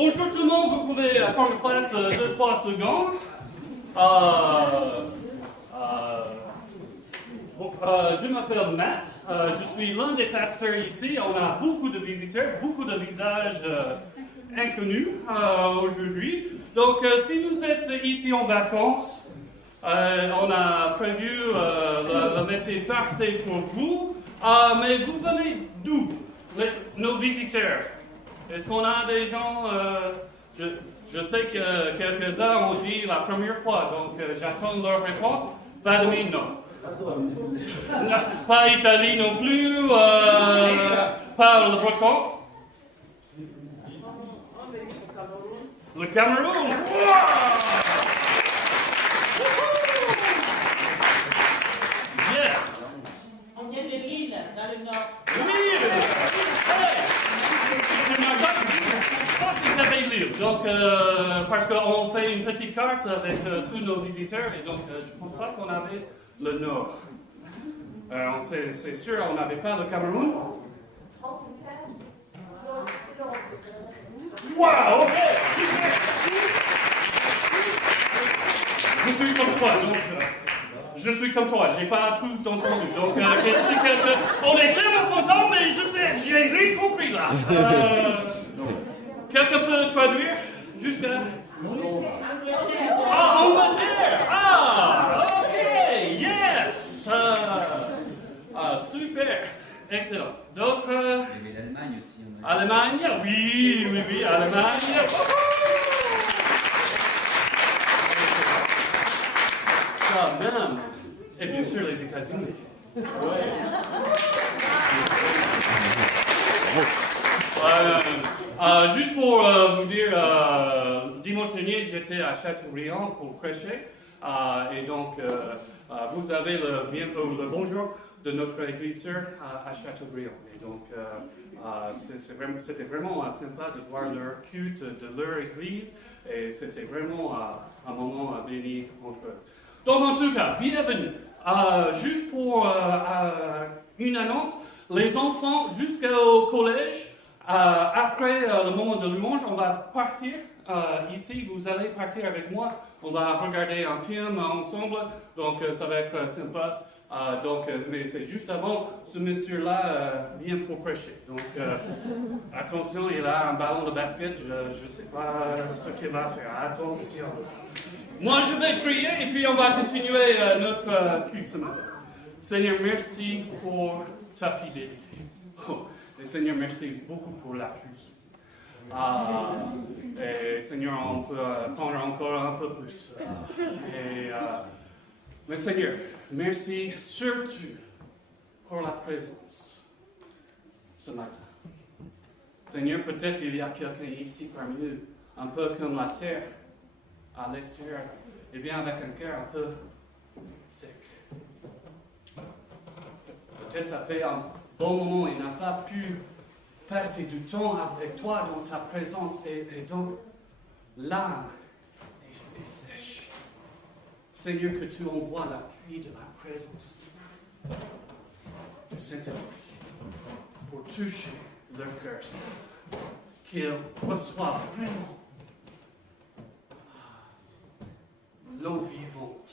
Bonjour tout le monde, vous pouvez prendre place 2-3 secondes. Je m'appelle Matt, je suis l'un des pasteurs ici. On a beaucoup de visiteurs, beaucoup de visages inconnus aujourd'hui. Donc si vous êtes ici en vacances, on a prévu le métier parfait pour vous. Mais vous venez d'où, nos visiteurs? Est-ce qu'on a des gens, je sais que quelques-uns ont dit la première fois, donc j'attends leur réponse. Vladimir, non. Pas Italie non plus, pas le Breton. Le Cameroun. Wow! Yes. On vient de Lille, dans le nord. Lille. Hey. Donc, parce qu'on fait une petite carte avec tous nos visiteurs, et donc je ne pense pas qu'on avait le Nord. C'est sûr, on n'avait pas le Cameroun. Wow, ok, super. Je suis comme toi, donc je suis comme toi, j'ai pas tout entendu. Donc, on est tellement contents, mais je sais, j'ai rien compris là. Quelqu'un peut traduire jusqu'à... Ah, Angleterre! Ah, ok, yes! Super, excellent. D'autres... Il y avait l'Allemagne aussi. Allemagne, oui, Allemagne. Ça même. Et bien sûr, les États-Unis. Ouais. Juste pour vous dire, dimanche dernier, j'étais à Châteaubriand pour prêcher. Et donc, vous avez le bonjour de notre église sœur à Châteaubriand. Et donc, c'était vraiment sympa de voir leur culte de leur église. Et c'était vraiment un moment béni entre eux. Donc, en tout cas, bienvenue. Juste pour une annonce, les enfants jusqu'au collège, après le moment de louange, on va partir ici. Vous allez partir avec moi. On va regarder un film ensemble. Donc, ça va être sympa. Mais c'est juste avant, ce monsieur-là vient pour prêcher. Donc, attention, il a un ballon de basket. Je ne sais pas ce qu'il va faire. Attention. Moi, je vais prier et puis on va continuer notre culte ce matin. Seigneur, merci pour ta fidélité. Et Seigneur, merci beaucoup pour la pluie. Et Seigneur, on peut prendre encore un peu plus. Mais Seigneur, merci surtout pour la présence ce matin. Seigneur, peut-être il y a quelqu'un ici parmi nous, un peu comme la terre à l'extérieur, et bien avec un cœur un peu sec. Peut-être ça fait un bon moment, il n'a pas pu passer du temps avec toi dans ta présence, et donc l'âme est sèche. Seigneur, que tu envoies la pluie de la présence du Saint-Esprit pour toucher leur cœur ce matin. Qu'ils reçoivent vraiment l'eau vivante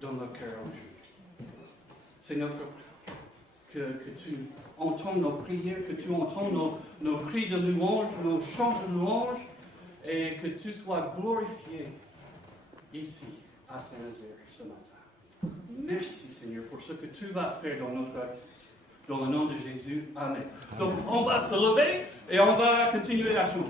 dans leur cœur aujourd'hui. Seigneur, que tu entends nos prières, que tu entends nos cris de louange, nos chants de louange, et que tu sois glorifié ici à Saint-Nazaire ce matin. Merci Seigneur pour ce que tu vas faire dans notre vie. Dans le nom de Jésus, Amen. Donc on va se lever et on va continuer la chanter.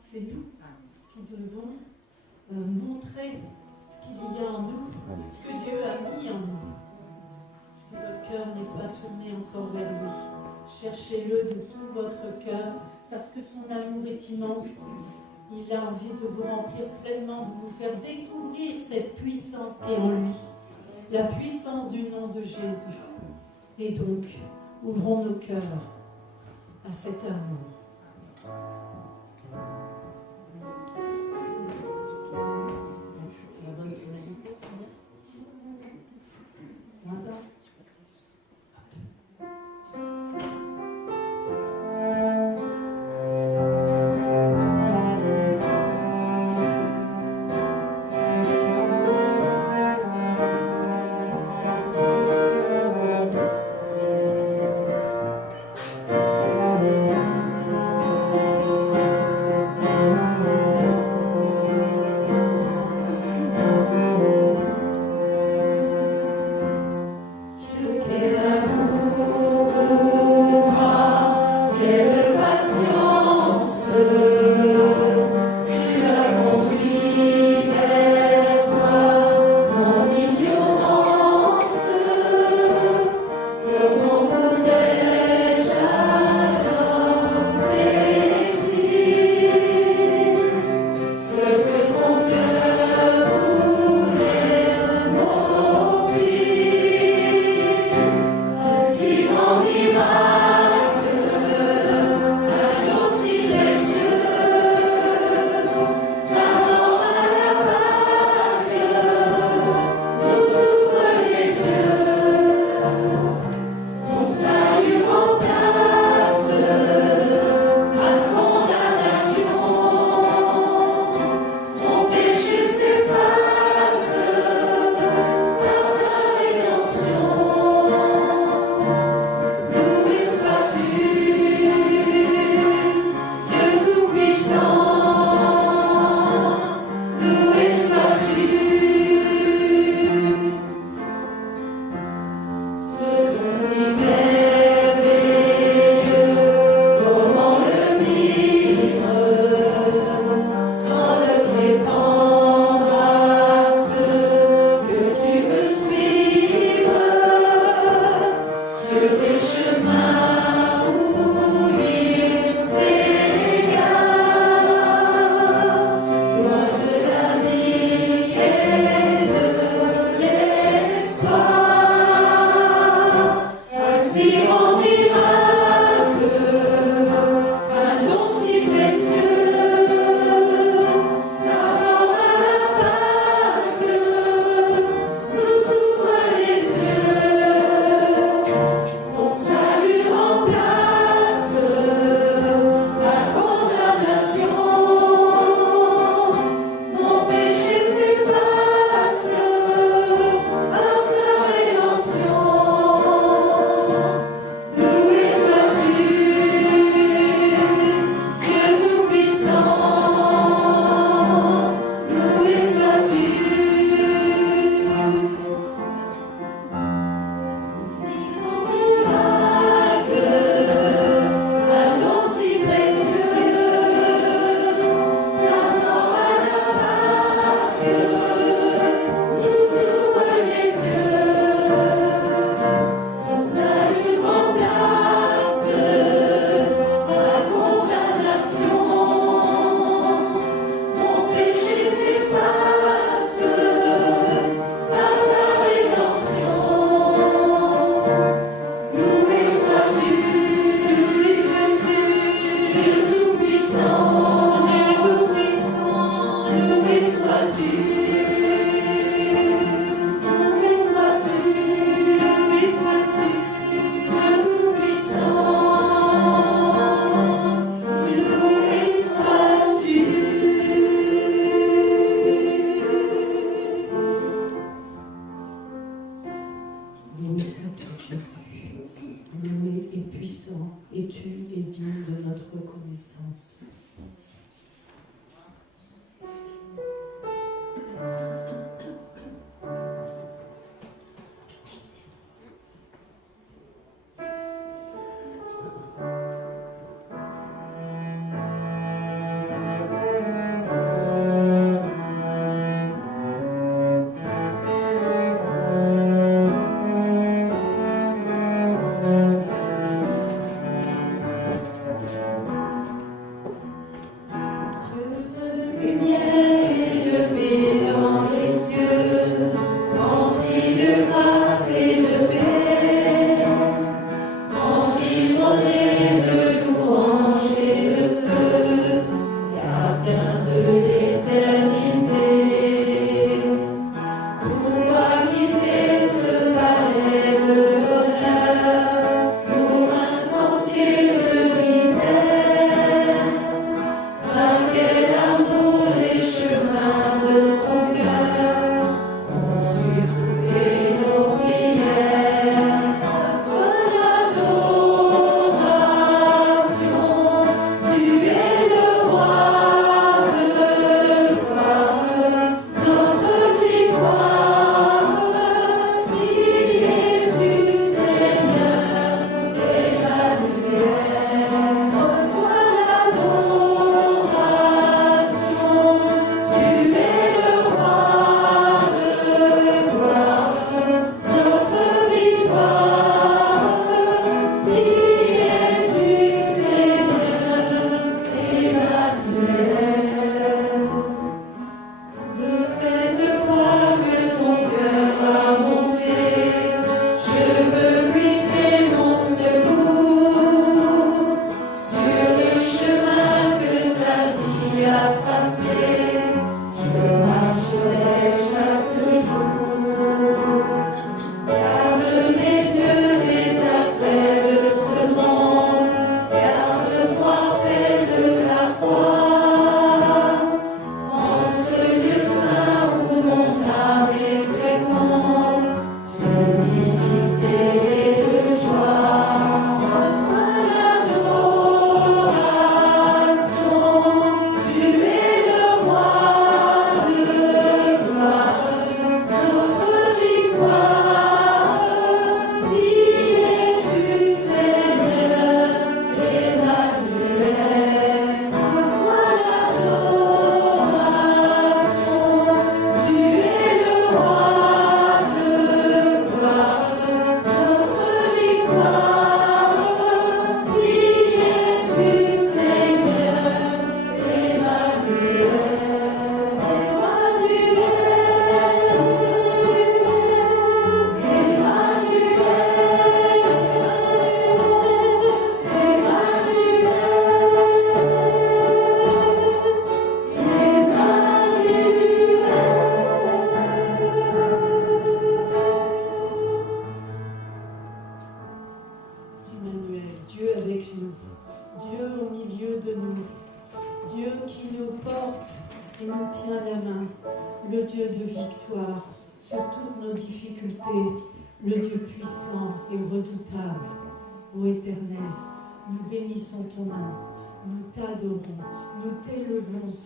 C'est nous qui devons montrer ce qu'il y a en nous, ce que Dieu a mis en nous. Si votre cœur n'est pas tourné encore vers lui, cherchez-le de tout votre cœur, parce que son amour est immense. Il a envie de vous remplir pleinement, de vous faire découvrir cette puissance qui est en lui, la puissance du nom de Jésus. Et donc, ouvrons nos cœurs à cet amour.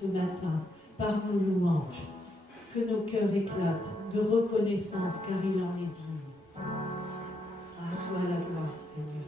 Ce matin, par nos louanges, que nos cœurs éclatent de reconnaissance car il en est digne. À toi la gloire, Seigneur.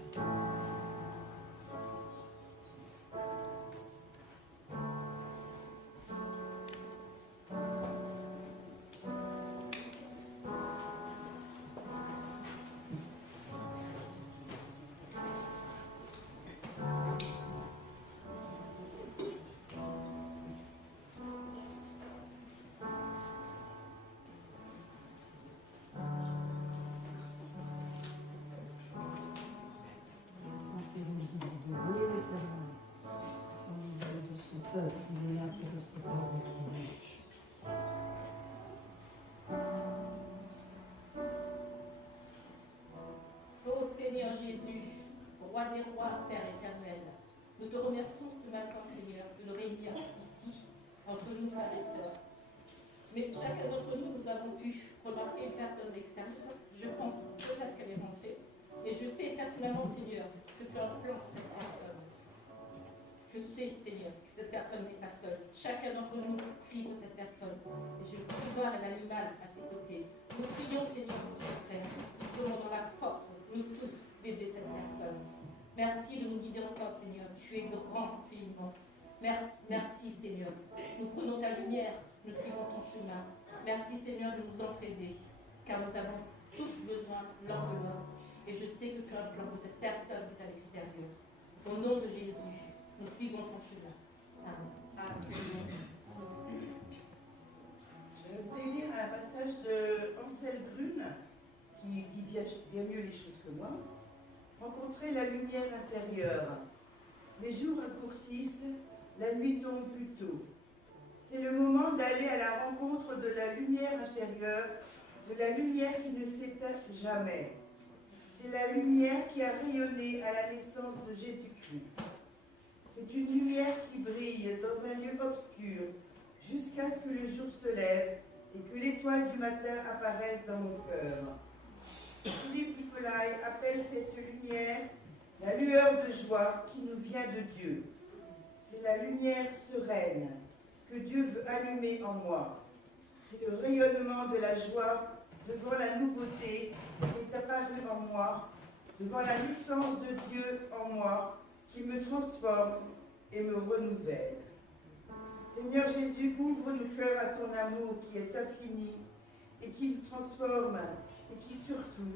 Ô Seigneur Jésus, roi des rois, Père éternel, nous te remercions ce matin, Seigneur, de nous réunir ici, entre nous, frères et sœurs. Mais chacun d'entre nous, nous avons pu remarquer une personne extérieure. Je pense peut-être qu'elle est rentrée. Et je sais pertinemment, Seigneur, que tu as un plan pour cette personne. Je sais, Seigneur, que cette personne n'est pas seule. Chacun d'entre nous prie pour cette personne. Et je peux voir un animal à ses côtés. Nous prions, Seigneur, pour ce frère. Nous sommes dans la force, nous tous, d'aider cette personne. Merci de nous guider encore, Seigneur. Tu es grand, tu es immense. Merci, Seigneur. Nous prenons ta lumière, nous suivons ton chemin. Merci, Seigneur, de nous entraider, car nous avons tous besoin l'un de l'autre. Et je sais que tu as un plan pour cette personne qui est à l'extérieur. Au nom de Jésus, nous suivons ton chemin. Amen. Je voulais lire un passage de Ansel Grün, qui dit bien mieux les choses que moi. Rencontrer la lumière intérieure. Les jours raccourcissent, la nuit tombe plus tôt. C'est le moment d'aller à la rencontre de la lumière intérieure, de la lumière qui ne s'éteint jamais. C'est la lumière qui a rayonné à la naissance de Jésus-Christ. C'est une lumière qui brille dans un lieu obscur, jusqu'à ce que le jour se lève et que l'étoile du matin apparaisse dans mon cœur. Philippe Nicolai appelle cette lumière la lueur de joie qui nous vient de Dieu. C'est la lumière sereine que Dieu veut allumer en moi. C'est le rayonnement de la joie devant la nouveauté qui est apparue en moi, devant la naissance de Dieu en moi, qui me transforme et me renouvelle. Seigneur Jésus, ouvre nos cœurs à ton amour qui est infini et qui nous transforme et qui surtout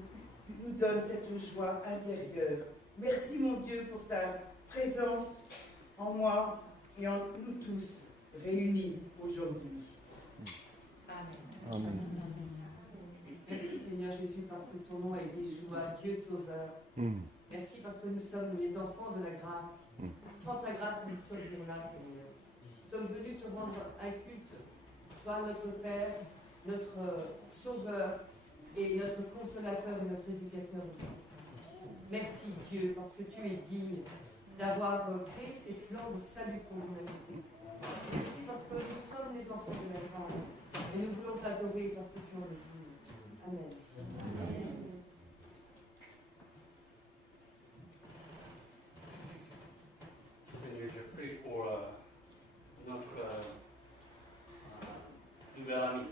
nous donne cette joie intérieure. Merci mon Dieu pour ta présence en moi et en nous tous réunis aujourd'hui. Amen. Merci Seigneur Jésus parce que ton nom est Yeshua, Dieu sauveur. Merci parce que nous sommes les enfants de la grâce. Sans ta grâce, nous ne sommes là, Seigneur. Nous sommes venus te rendre un culte. Toi, notre Père, notre Sauveur et notre Consolateur et notre Éducateur. Merci Dieu parce que tu es digne d'avoir créé ces plans de salut pour l'humanité. Merci parce que nous sommes les enfants de la grâce et nous voulons t'adorer parce que tu en es digne. Amen. Amen. Seigneur, je prie pour notre nouvel ami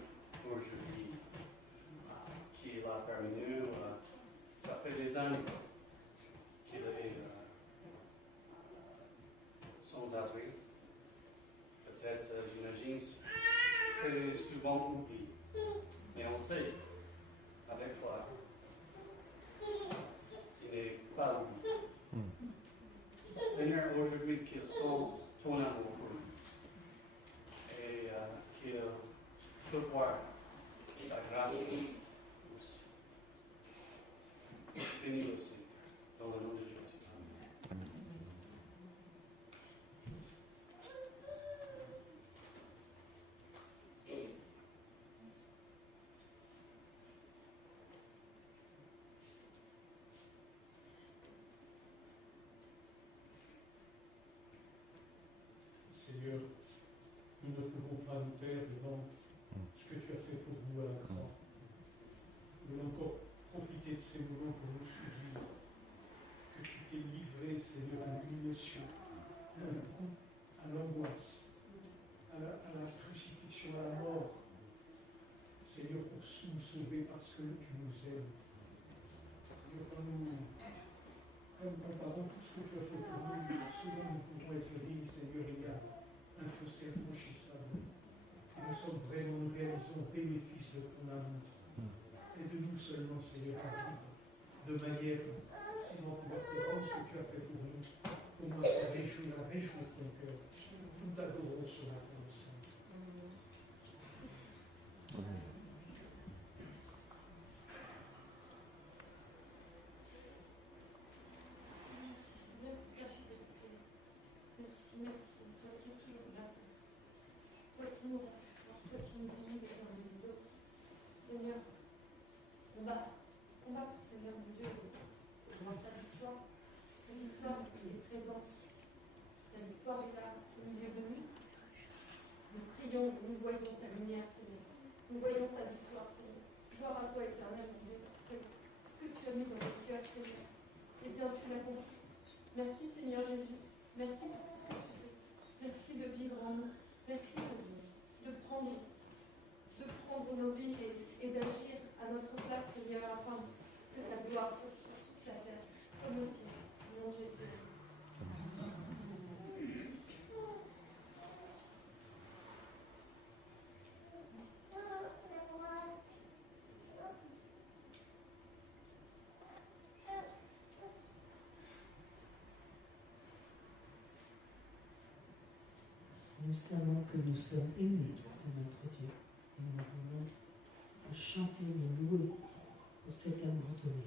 aujourd'hui, qui est là parmi nous. Ça fait des années qu'il est sans abri. Peut-être, j'imagine, très souvent oublié. Mais on sait, avec toi, il n'est pas oublié. Seigneur, aujourd'hui, qu'il sent ton amour pour lui et qu'il peut voir ta grâce aussi. Bénis-le aussi, dans le nom de Jésus. Seigneur, nous ne pouvons pas nous taire devant ce que tu as fait pour nous à la croix. Nous voulons encore profiter de ces moments pour nous souvenir que tu t'es livré, Seigneur, à l'humiliation, à l'angoisse, à la crucifixion, à la mort. Seigneur, pour nous sauver parce que tu nous aimes. Seigneur, quand nous comparons tout ce que tu as fait pour nous, souvent nous pouvons être dignes, Seigneur, il y a un fossé infranchissable. Nous réalisons le bénéfice de ton amour. Aide-nous seulement, Seigneur, à vivre de manière, sinon pouvoir te rendre ce que tu as fait pour nous, pour moi te réjouir ton cœur. Nous t'adorons ce matin aussi. Merci Seigneur pour ta fidélité. Merci, merci. Toi qui es toujours là, toi qui nous as fait fort, toi qui nous unis les uns et les autres. Seigneur, combattre, Seigneur mon Dieu, ta victoire est présente. Ta victoire est là au milieu de nous. Nous prions et nous voyons ta lumière, Seigneur. Nous voyons ta victoire, Seigneur. Gloire à toi, éternel, mon Dieu, parce que ce que tu as mis dans notre cœur, Seigneur, eh bien, tu l'as compris. Merci, Seigneur Jésus. Merci pour tout ce que tu fais. Merci de vivre en nous. Merci de prendre nos vies et d'agir à notre place, Seigneur, afin que ta gloire soit sur toute la terre, comme aussi, au nom de Jésus. nous savons que nous sommes aimés de notre Dieu. Et nous voulons chanter, nous louer pour cet amour donné.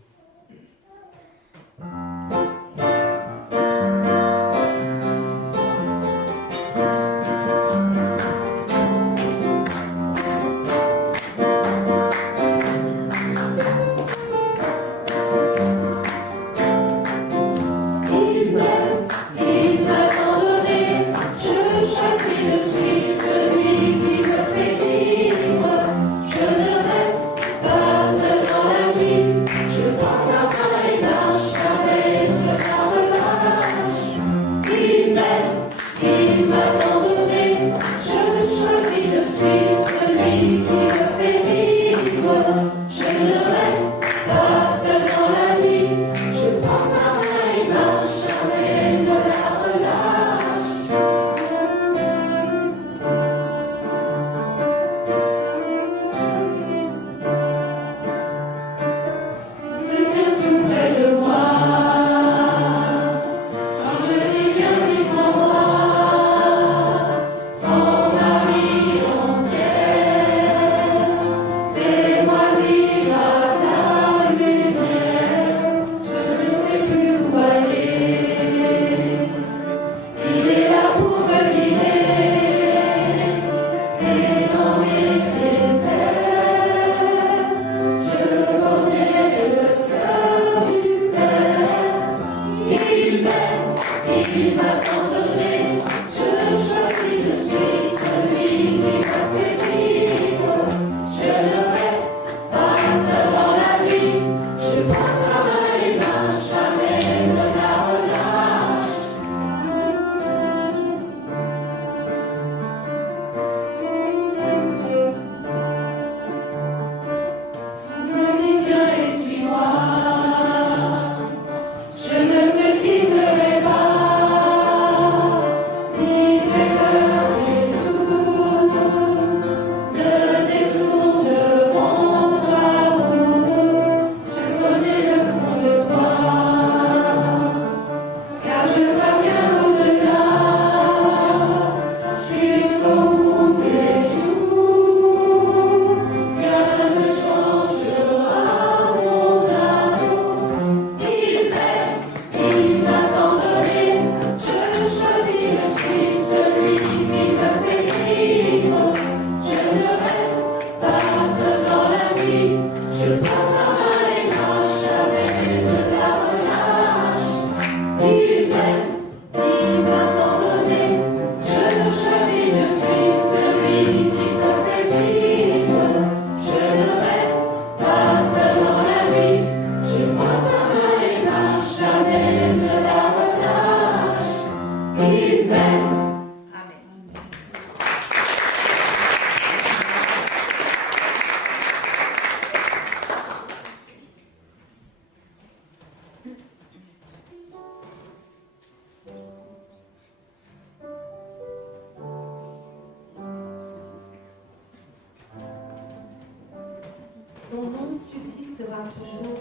Son nom subsistera toujours,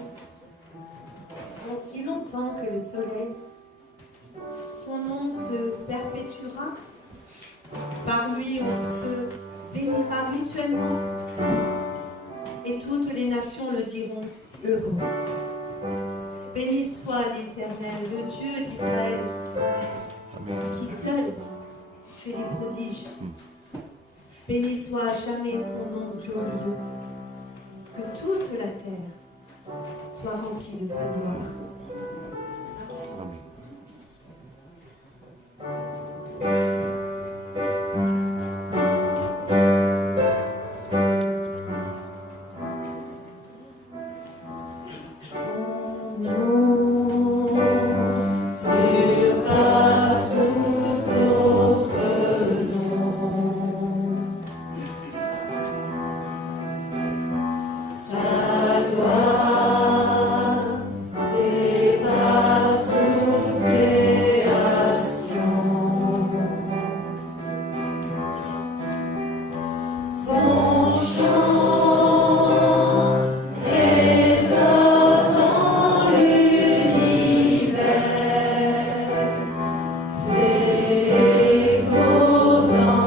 aussi longtemps que le soleil. Son nom se perpétuera. Par lui, on se bénira mutuellement. Et toutes les nations le diront heureux. Béni soit l'Éternel, le Dieu d'Israël, qui seul fait des prodiges. Béni soit à jamais son nom glorieux. Que toute la terre soit remplie de sa gloire. Go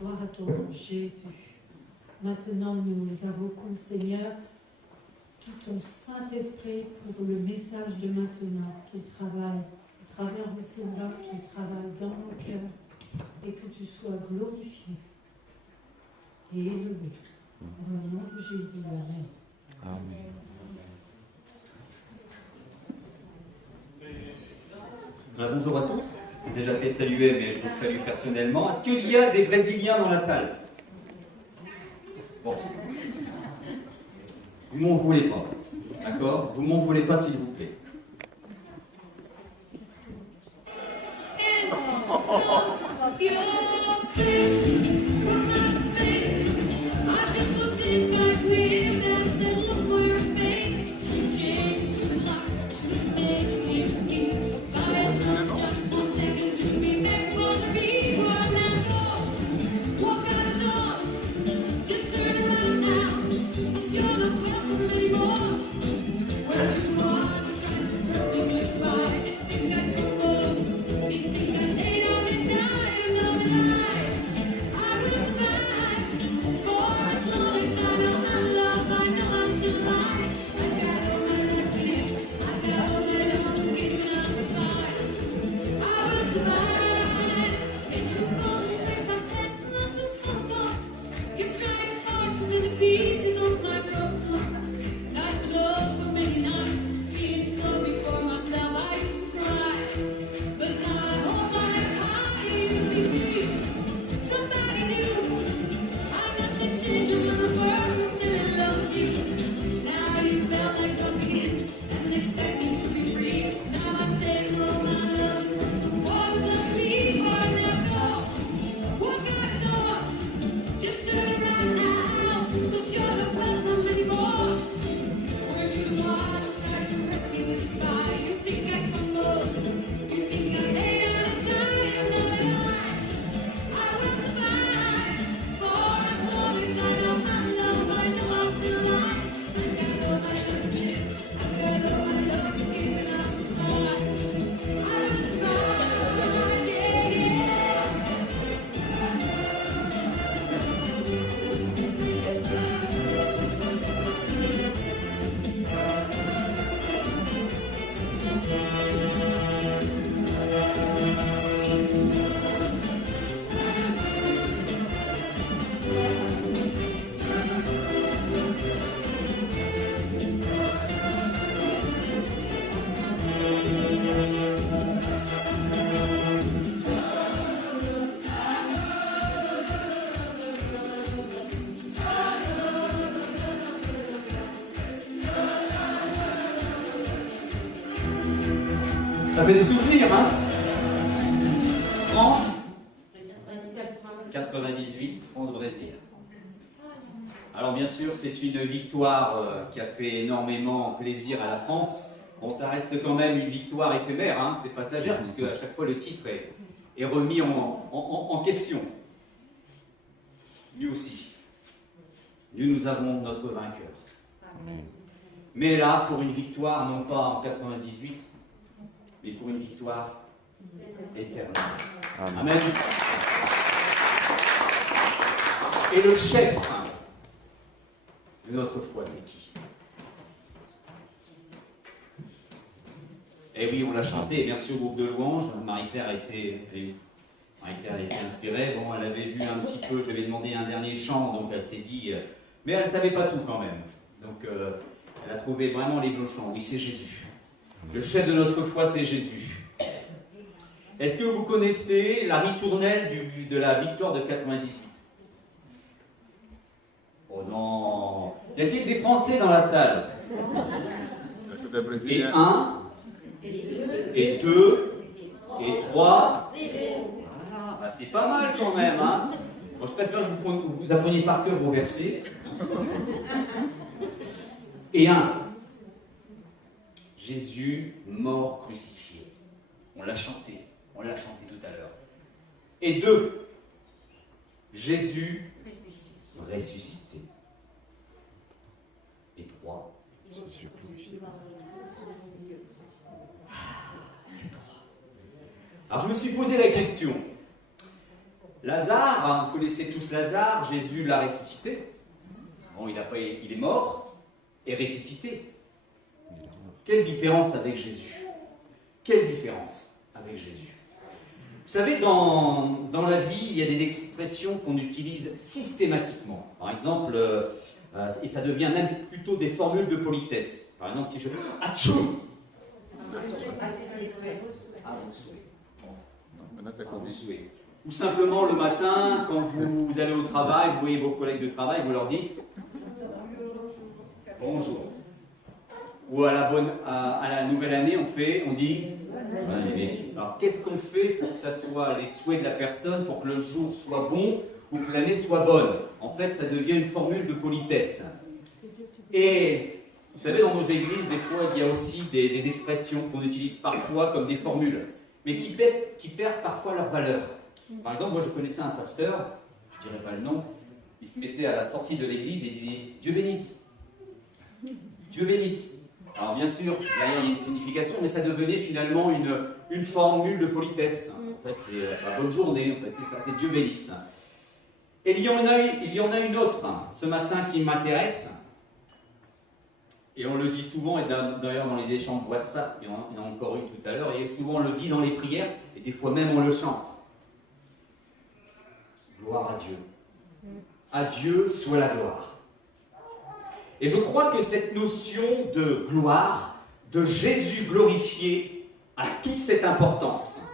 Gloire à ton nom, Jésus. Maintenant, nous invoquons, Seigneur, tout ton Saint-Esprit pour le message de maintenant qui travaille au travers de ces blocs, qui travaille dans nos cœurs, et que tu sois glorifié et élevé. Au nom de Jésus, Amen. Amen. Bonjour à tous. J'ai déjà fait saluer, mais je vous salue personnellement. Est-ce qu'il y a des Brésiliens dans la salle? Bon. Vous m'en voulez pas. D'accord? Vous m'en voulez pas, s'il vous plaît. Ça fait des souvenirs, hein? France 98, France-Brésil. Alors bien sûr, c'est une victoire qui a fait énormément plaisir à la France. Bon, ça reste quand même une victoire éphémère, hein, c'est passagère, puisque à chaque fois le titre est remis en question. Nous aussi, nous avons notre vainqueur. Mais là, pour une victoire, non pas en 98, mais pour une victoire éternelle. Amen. Et le chef de notre foi, c'est qui? Eh oui, on l'a chanté, et merci au groupe de louanges. Marie-Claire a été inspirée. Bon, elle avait vu un petit peu, je lui avais demandé un dernier chant, donc elle s'est dit, mais elle ne savait pas tout quand même. Donc elle a trouvé vraiment les bons chants. Oui, c'est Jésus. Le chef de notre foi, c'est Jésus. Est-ce que vous connaissez la ritournelle de la victoire de 98? Oh non! Y a-t-il des Français dans la salle? Et 1, et 2, et 3. Voilà, bah c'est pas mal quand même, hein? Moi, je préfère que vous appreniez par cœur vos versets. Et 1. Jésus mort crucifié. On l'a chanté tout à l'heure. Et 2. Jésus ressuscité. Et 3. Jésus glorifié. Alors je me suis posé la question. Lazare, hein, vous connaissez tous Lazare, Jésus l'a ressuscité. Bon, il est mort et ressuscité. Quelle différence avec Jésus? Quelle différence avec Jésus? Vous savez, dans la vie, il y a des expressions qu'on utilise systématiquement. Par exemple, et ça devient même plutôt des formules de politesse. Par exemple, si je... Atchou! À vos souhaits. Ou simplement le matin, quand vous allez au travail, vous voyez vos collègues de travail, vous leur dites bonjour. Ou à la nouvelle année, on dit bonne année. Alors qu'est-ce qu'on fait pour que ça soit les souhaits de la personne, pour que le jour soit bon ou que l'année soit bonne? En fait, ça devient une formule de politesse. Et vous savez, dans nos églises, des fois, il y a aussi des expressions qu'on utilise parfois comme des formules, mais qui perdent parfois leur valeur. Par exemple, moi je connaissais un pasteur, je ne dirais pas le nom, il se mettait à la sortie de l'église et il disait « Dieu bénisse ». Dieu bénisse. Alors bien sûr, derrière il y a une signification, mais ça devenait finalement une formule de politesse. En fait, c'est bonne journée, en fait, c'est ça, c'est Dieu bénisse. Et il y en a une autre, ce matin, qui m'intéresse. Et on le dit souvent, et d'ailleurs dans les échanges WhatsApp, il y en a encore eu tout à l'heure, et souvent on le dit dans les prières, et des fois même on le chante. Gloire à Dieu. À Dieu soit la gloire. Et je crois que cette notion de gloire, de Jésus glorifié, a toute cette importance.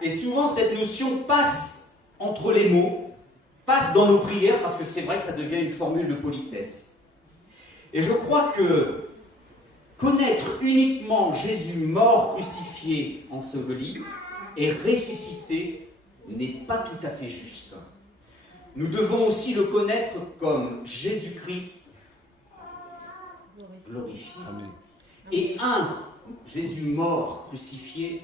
Et souvent cette notion passe entre les mots, passe dans nos prières, parce que c'est vrai que ça devient une formule de politesse. Et je crois que connaître uniquement Jésus mort, crucifié, enseveli et ressuscité n'est pas tout à fait juste. Nous devons aussi le connaître comme Jésus-Christ glorifié. Amen. Et 1, Jésus mort, crucifié,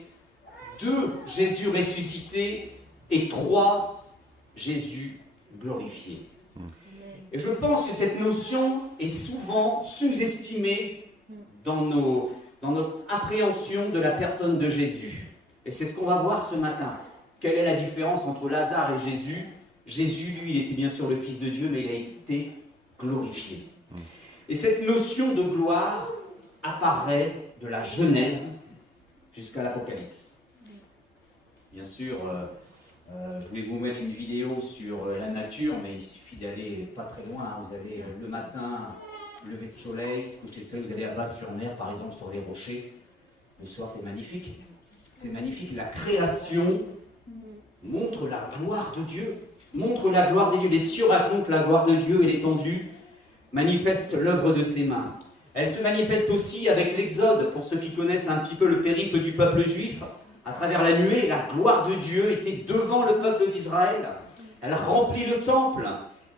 2, Jésus ressuscité, et 3, Jésus glorifié. Et je pense que cette notion est souvent sous-estimée dans notre appréhension de la personne de Jésus. Et c'est ce qu'on va voir ce matin. Quelle est la différence entre Lazare et Jésus? Jésus, lui, il était bien sûr le Fils de Dieu, mais il a été glorifié. Et cette notion de gloire apparaît de la Genèse jusqu'à l'Apocalypse. Bien sûr, je voulais vous mettre une vidéo sur la nature, mais il suffit d'aller pas très loin. Vous allez le matin, lever de soleil, coucher de soleil, vous allez à Bas-sur-Mer, par exemple, sur les rochers. Le soir, c'est magnifique. C'est magnifique. La création montre la gloire de Dieu. Montre la gloire de Dieu. Les cieux racontent la gloire de Dieu et l'étendue manifeste l'œuvre de ses mains. Elle se manifeste aussi avec l'Exode, pour ceux qui connaissent un petit peu le périple du peuple juif. À travers la nuée, la gloire de Dieu était devant le peuple d'Israël. Elle remplit le temple.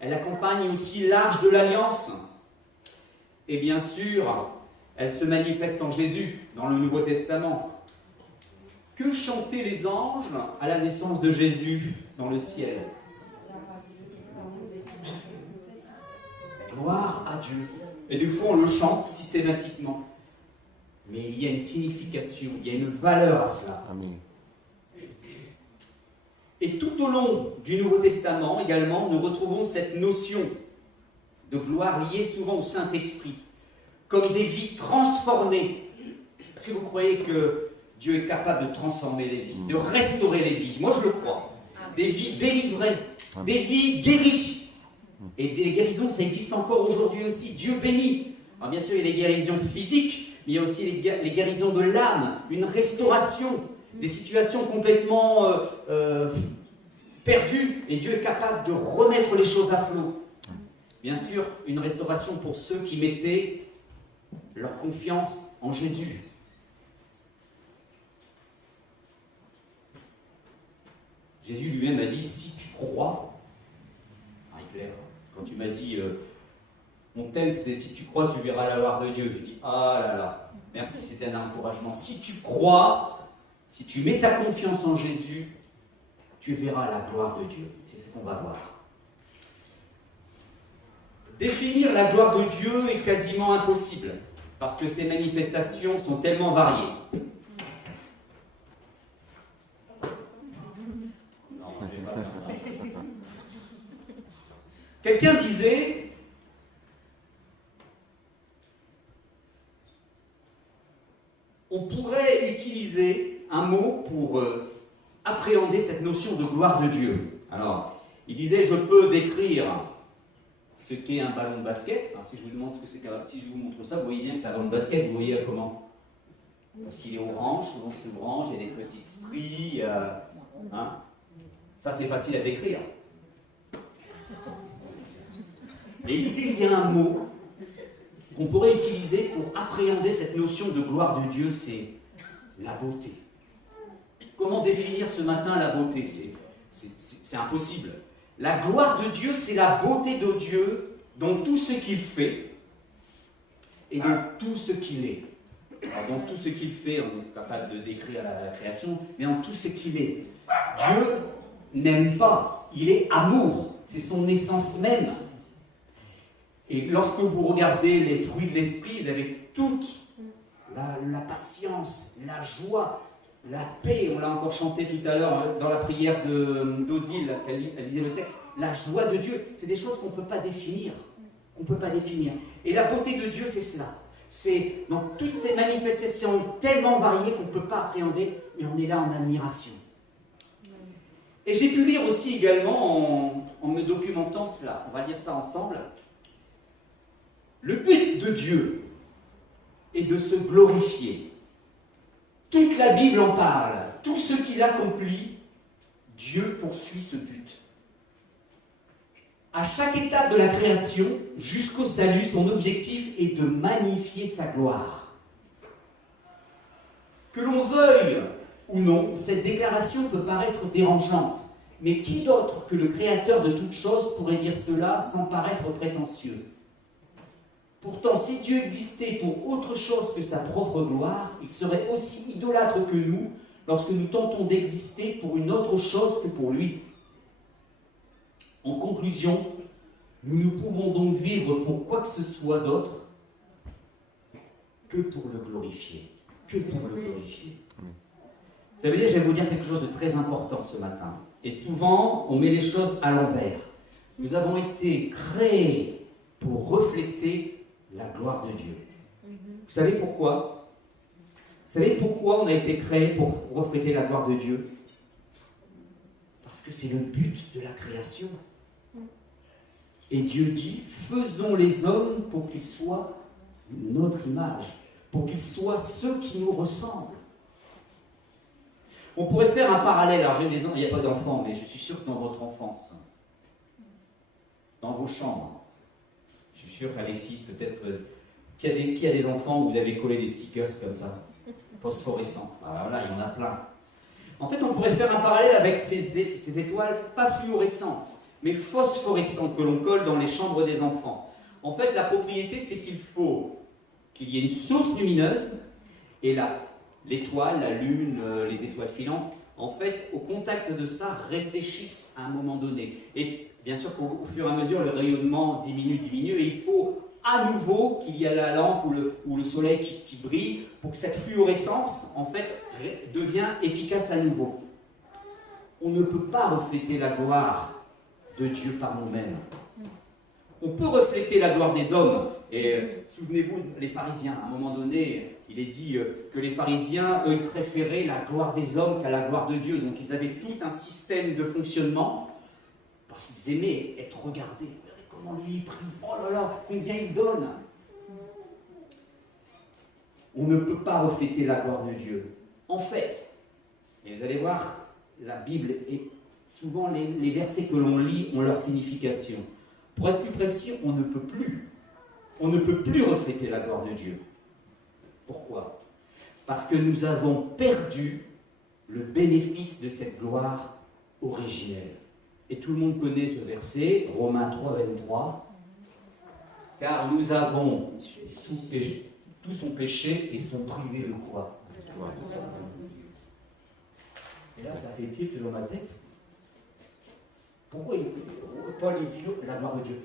Elle accompagne aussi l'arche de l'Alliance. Et bien sûr, elle se manifeste en Jésus, dans le Nouveau Testament. Que chantaient les anges à la naissance de Jésus dans le ciel? Gloire à Dieu. Et des fois, on le chante systématiquement. Mais il y a une signification, il y a une valeur à cela. Amen. Et tout au long du Nouveau Testament également, nous retrouvons cette notion de gloire liée souvent au Saint-Esprit, comme des vies transformées. Est-ce que vous croyez que Dieu est capable de transformer les vies, de restaurer les vies? Moi, je le crois. Des vies délivrées, des vies guéries. Et des guérisons, ça existe encore aujourd'hui aussi. Dieu bénit. Alors bien sûr, il y a les guérisons physiques, mais il y a aussi les guérisons de l'âme, une restauration, des situations complètement perdues. Et Dieu est capable de remettre les choses à flot. Bien sûr, une restauration pour ceux qui mettaient leur confiance en Jésus. Jésus lui-même a dit, si tu crois, Marie-Claire, quand tu m'as dit, mon thème c'est si tu crois, tu verras la gloire de Dieu. Je dis, ah là là, merci, c'était un encouragement. Si tu crois, si tu mets ta confiance en Jésus, tu verras la gloire de Dieu. C'est ce qu'on va voir. Définir la gloire de Dieu est quasiment impossible, parce que ses manifestations sont tellement variées. Quelqu'un disait, on pourrait utiliser un mot pour appréhender cette notion de gloire de Dieu. Alors, il disait, je peux décrire ce qu'est un ballon de basket. Alors, si je vous demande ce que c'est si je vous montre ça, vous voyez bien que c'est un ballon de basket, vous voyez comment? Parce qu'il est orange, souvent c'est orange, il y a des petites stries, hein? Ça c'est facile à décrire. Et il disait, il y a un mot qu'on pourrait utiliser pour appréhender cette notion de gloire de Dieu, c'est la beauté. Comment définir ce matin la beauté? C'est impossible. La gloire de Dieu, c'est la beauté de Dieu dans tout ce qu'il fait et dans tout ce qu'il est. Alors, dans tout ce qu'il fait, on est capable de décrire la création, mais dans tout ce qu'il est. Dieu n'aime pas, il est amour, c'est son essence même. Et lorsque vous regardez les fruits de l'esprit, vous avez toute la patience, la joie, la paix. On l'a encore chanté tout à l'heure dans la prière d'Odile, elle disait le texte, la joie de Dieu. C'est des choses qu'on ne peut pas définir. Et la beauté de Dieu, c'est cela. C'est dans toutes ces manifestations tellement variées qu'on ne peut pas appréhender, mais on est là en admiration. Et j'ai pu lire aussi également, en me documentant cela, on va lire ça ensemble, le but de Dieu est de se glorifier. Toute la Bible en parle. Tout ce qu'il accomplit, Dieu poursuit ce but. À chaque étape de la création, jusqu'au salut, son objectif est de magnifier sa gloire. Que l'on veuille ou non, cette déclaration peut paraître dérangeante. Mais qui d'autre que le Créateur de toutes choses pourrait dire cela sans paraître prétentieux? Pourtant, si Dieu existait pour autre chose que sa propre gloire, il serait aussi idolâtre que nous lorsque nous tentons d'exister pour une autre chose que pour lui. En conclusion, nous ne pouvons donc vivre pour quoi que ce soit d'autre que pour le glorifier. Que pour le glorifier. Ça veut dire, je vais vous dire quelque chose de très important ce matin. Et souvent, on met les choses à l'envers. Nous avons été créés pour refléter la gloire de Dieu. Vous savez pourquoi? Vous savez pourquoi on a été créé pour refléter la gloire de Dieu? Parce que c'est le but de la création. Et Dieu dit, faisons les hommes pour qu'ils soient notre image, pour qu'ils soient ceux qui nous ressemblent. On pourrait faire un parallèle. Alors, il n'y a pas d'enfants, mais je suis sûr que dans votre enfance, dans vos chambres, je suis sûr qu'Alexis, peut-être, Qui a des enfants où vous avez collé des stickers comme ça, phosphorescents? Voilà, il y en a plein. En fait, on pourrait faire un parallèle avec ces étoiles, pas fluorescentes, mais phosphorescentes que l'on colle dans les chambres des enfants. En fait, la propriété, c'est qu'il faut qu'il y ait une source lumineuse, et l'étoile, la lune, les étoiles filantes, en fait, au contact de ça, réfléchissent à un moment donné. Et bien sûr qu'au fur et à mesure, le rayonnement diminue, et il faut à nouveau qu'il y ait la lampe ou le soleil qui brille pour que cette fluorescence, en fait, devienne efficace à nouveau. On ne peut pas refléter la gloire de Dieu par nous-mêmes. On peut refléter la gloire des hommes. Et souvenez-vous, les pharisiens, à un moment donné, il est dit que les pharisiens, eux, ils préféraient la gloire des hommes qu'à la gloire de Dieu. Donc ils avaient tout un système de fonctionnement parce qu'ils aimaient être regardés. Regardez comment lui il prie. Oh là là, combien il donne. On ne peut pas refléter la gloire de Dieu. En fait, et vous allez voir, la Bible, et souvent les versets que l'on lit ont leur signification. Pour être plus précis, on ne peut plus refléter la gloire de Dieu. Pourquoi? Parce que nous avons perdu le bénéfice de cette gloire originelle. Et tout le monde connaît ce verset, Romains 3, 23. Car nous avons tous sont péchés et sont privés de quoi? Et là, ça fait tilt dans ma tête. Pourquoi Paul dit la gloire de Dieu?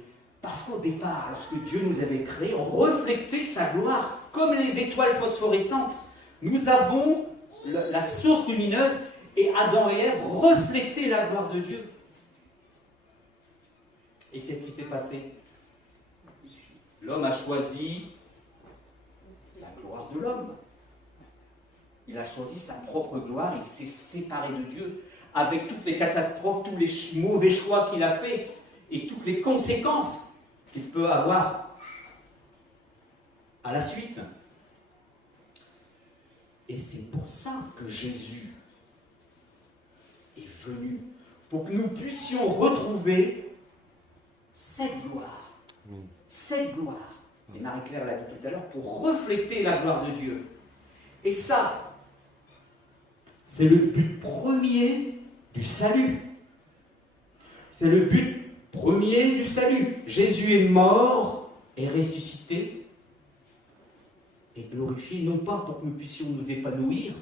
Parce qu'au départ, lorsque Dieu nous avait créés, on reflétait sa gloire comme les étoiles phosphorescentes. Nous avons la source lumineuse et Adam et Ève reflétaient la gloire de Dieu. Et qu'est-ce qui s'est passé? L'homme a choisi la gloire de l'homme. Il a choisi sa propre gloire, il s'est séparé de Dieu, avec toutes les catastrophes, tous les mauvais choix qu'il a faits, et toutes les conséquences qu'il peut avoir à la suite. Et c'est pour ça que Jésus est venu, pour que nous puissions retrouver cette gloire. Cette gloire. Et Marie-Claire l'a dit tout à l'heure, pour refléter la gloire de Dieu. Et ça, c'est le but premier du salut. C'est le but premier du salut. Jésus est mort et ressuscité et glorifié, non pas pour que nous puissions nous épanouir,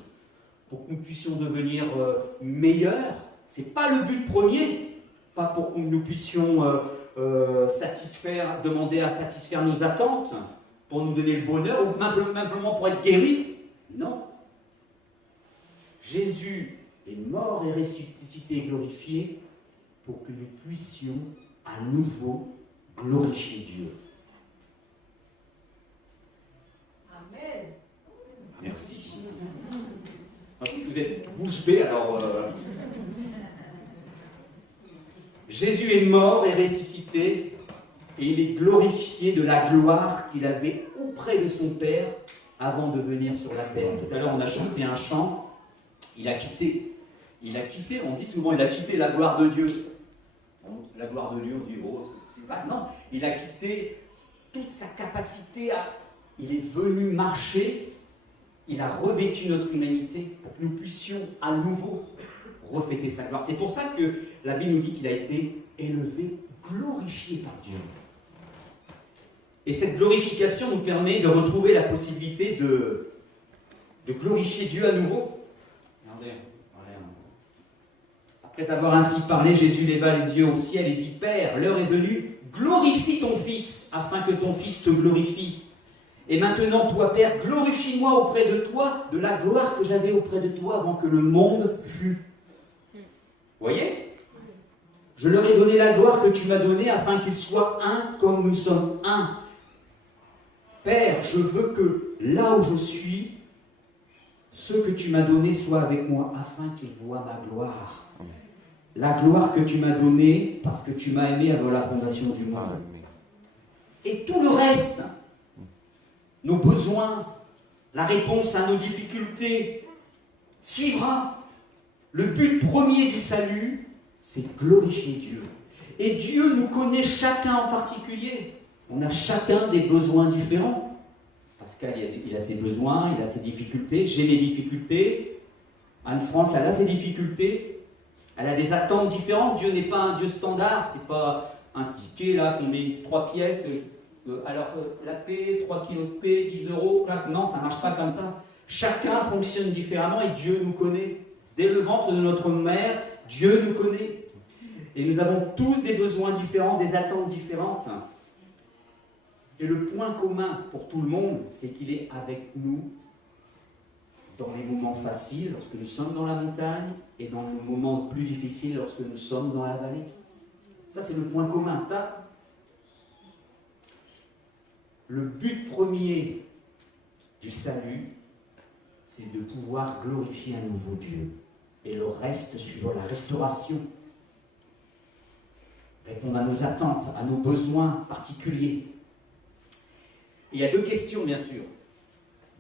pour que nous puissions devenir meilleurs. Ce n'est pas le but premier, pas pour que nous puissions demander à satisfaire nos attentes, pour nous donner le bonheur, ou simplement pour être guéris. Non. Jésus est mort et ressuscité et glorifié pour que nous puissions à nouveau glorifier Dieu. Amen. Merci. Si vous êtes bouche bée, alors... Jésus est mort et ressuscité, et il est glorifié de la gloire qu'il avait auprès de son Père avant de venir sur la terre. Tout à l'heure, on a chanté un chant. Il a quitté, on dit souvent, il a quitté la gloire de Dieu. La gloire de Dieu, on dit, oh, c'est pas... Non, il a quitté toute sa capacité il est venu marcher, il a revêtu notre humanité pour que nous puissions à nouveau refléter sa gloire. C'est pour ça que la Bible nous dit qu'il a été élevé, glorifié par Dieu. Et cette glorification nous permet de retrouver la possibilité de glorifier Dieu à nouveau. Après avoir ainsi parlé, Jésus leva les yeux au ciel et dit, Père, l'heure est venue, glorifie ton Fils, afin que ton Fils te glorifie. Et maintenant, toi, Père, glorifie-moi auprès de toi de la gloire que j'avais auprès de toi avant que le monde fût. Vous voyez? Je leur ai donné la gloire que tu m'as donnée afin qu'ils soient un comme nous sommes un. Père, je veux que là où je suis, ceux que tu m'as donnés soient avec moi afin qu'ils voient ma gloire. La gloire que tu m'as donnée parce que tu m'as aimé avant la fondation du monde. Et tout le reste, nos besoins, la réponse à nos difficultés, suivra. Le but premier du salut, c'est glorifier Dieu. Et Dieu nous connaît chacun en particulier. On a chacun des besoins différents. Pascal, il a ses besoins, il a ses difficultés, j'ai mes difficultés. Anne-France, elle a ses difficultés. Elle a des attentes différentes. Dieu n'est pas un Dieu standard, c'est pas un ticket là qu'on met 3 pièces. Alors, la paix, 3 kilos de paix, 10 euros. Là, non, ça ne marche pas comme ça. Chacun fonctionne différemment et Dieu nous connaît. Dès le ventre de notre mère, Dieu nous connaît. Et nous avons tous des besoins différents, des attentes différentes. Et le point commun pour tout le monde, c'est qu'il est avec nous dans les moments faciles, lorsque nous sommes dans la montagne, et dans les moments plus difficiles, lorsque nous sommes dans la vallée. Ça, c'est le point commun. Ça, le but premier du salut, c'est de pouvoir glorifier un nouveau Dieu. Et le reste suivant la restauration. Répondre à nos attentes, à nos besoins particuliers. Et il y a 2 questions, bien sûr,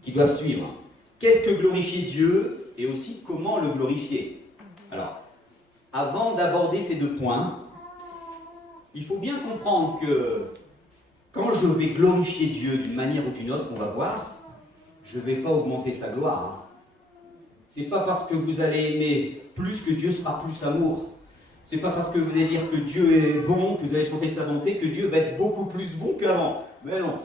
qui doivent suivre. Qu'est-ce que glorifier Dieu et aussi comment le glorifier? Alors, avant d'aborder ces 2 points, il faut bien comprendre que quand je vais glorifier Dieu d'une manière ou d'une autre, on va voir, je ne vais pas augmenter sa gloire. Ce n'est pas parce que vous allez aimer plus que Dieu sera plus amour. Ce n'est pas parce que vous allez dire que Dieu est bon, que vous allez chanter sa bonté, que Dieu va être beaucoup plus bon qu'avant. Mais non,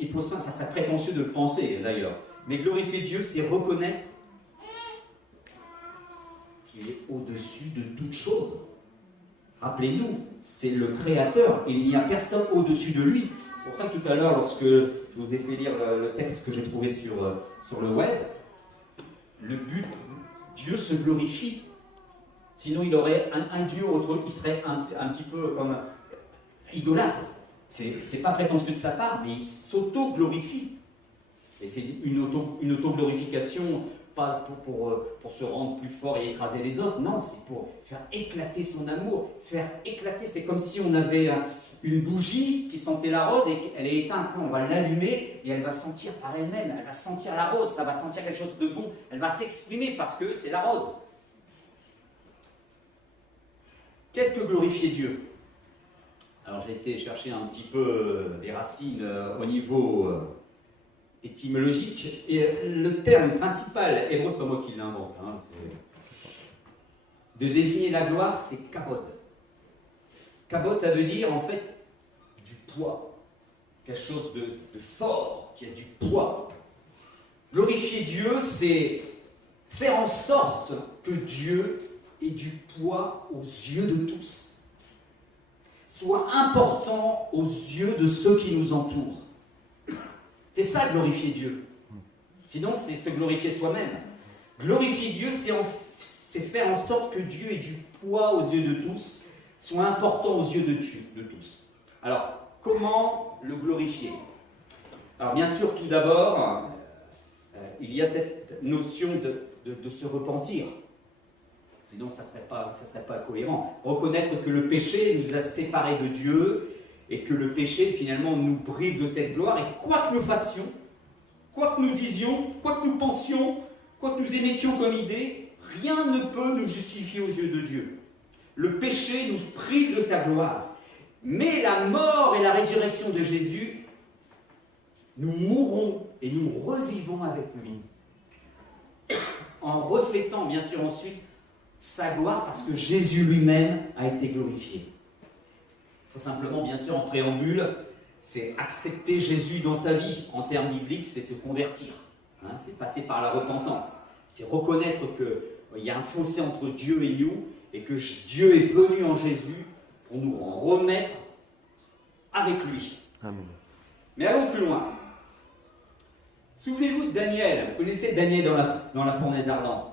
il faut ça serait prétentieux de le penser d'ailleurs. Mais glorifier Dieu, c'est reconnaître qu'il est au-dessus de toute chose. Rappelez-nous, c'est le Créateur, il n'y a personne au-dessus de lui. C'est pour ça que tout à l'heure, lorsque je vous ai fait lire le texte que j'ai trouvé sur le web, le but, Dieu se glorifie. Sinon, il aurait un Dieu autre, il serait un petit peu comme idolâtre. C'est pas prétentieux de sa part, mais il s'auto-glorifie. Et c'est une auto-glorification, pas pour se rendre plus fort et écraser les autres, non, c'est pour faire éclater son amour. Faire éclater, c'est comme si on avait une bougie qui sentait la rose et elle est éteinte. On va l'allumer et elle va sentir par elle-même, elle va sentir la rose, ça va sentir quelque chose de bon, elle va s'exprimer parce que c'est la rose. Qu'est-ce que glorifier Dieu? Alors j'ai été chercher un petit peu des racines au niveau étymologique, et le terme principal, hébreu, c'est pas moi qui l'invente, hein, de désigner la gloire, c'est kabod. Kabod, ça veut dire en fait du poids, quelque chose de fort, qui a du poids. Glorifier Dieu, c'est faire en sorte que Dieu ait du poids aux yeux de tous, soit important aux yeux de ceux qui nous entourent. C'est ça, glorifier Dieu. Sinon, c'est se glorifier soi-même. Glorifier Dieu, c'est faire en sorte que Dieu ait du poids aux yeux de tous, soit important aux yeux de tous. Alors, comment le glorifier? Alors, bien sûr, tout d'abord, il y a cette notion de se repentir. Sinon, ça ne serait pas cohérent. Reconnaître que le péché nous a séparés de Dieu et que le péché, finalement, nous prive de cette gloire. Et quoi que nous fassions, quoi que nous disions, quoi que nous pensions, quoi que nous émettions comme idée, rien ne peut nous justifier aux yeux de Dieu. Le péché nous prive de sa gloire. Mais la mort et la résurrection de Jésus, nous mourrons et nous revivons avec lui. En reflétant, bien sûr, ensuite, sa gloire, parce que Jésus lui-même a été glorifié. Il faut simplement, bien sûr, en préambule, c'est accepter Jésus dans sa vie. En termes bibliques, c'est se convertir. Hein, c'est passer par la repentance. C'est reconnaître qu'il y a un fossé entre Dieu et nous, et que Dieu est venu en Jésus pour nous remettre avec lui. Amen. Mais allons plus loin. Souvenez-vous de Daniel. Vous connaissez Daniel dans la fournaise ardente?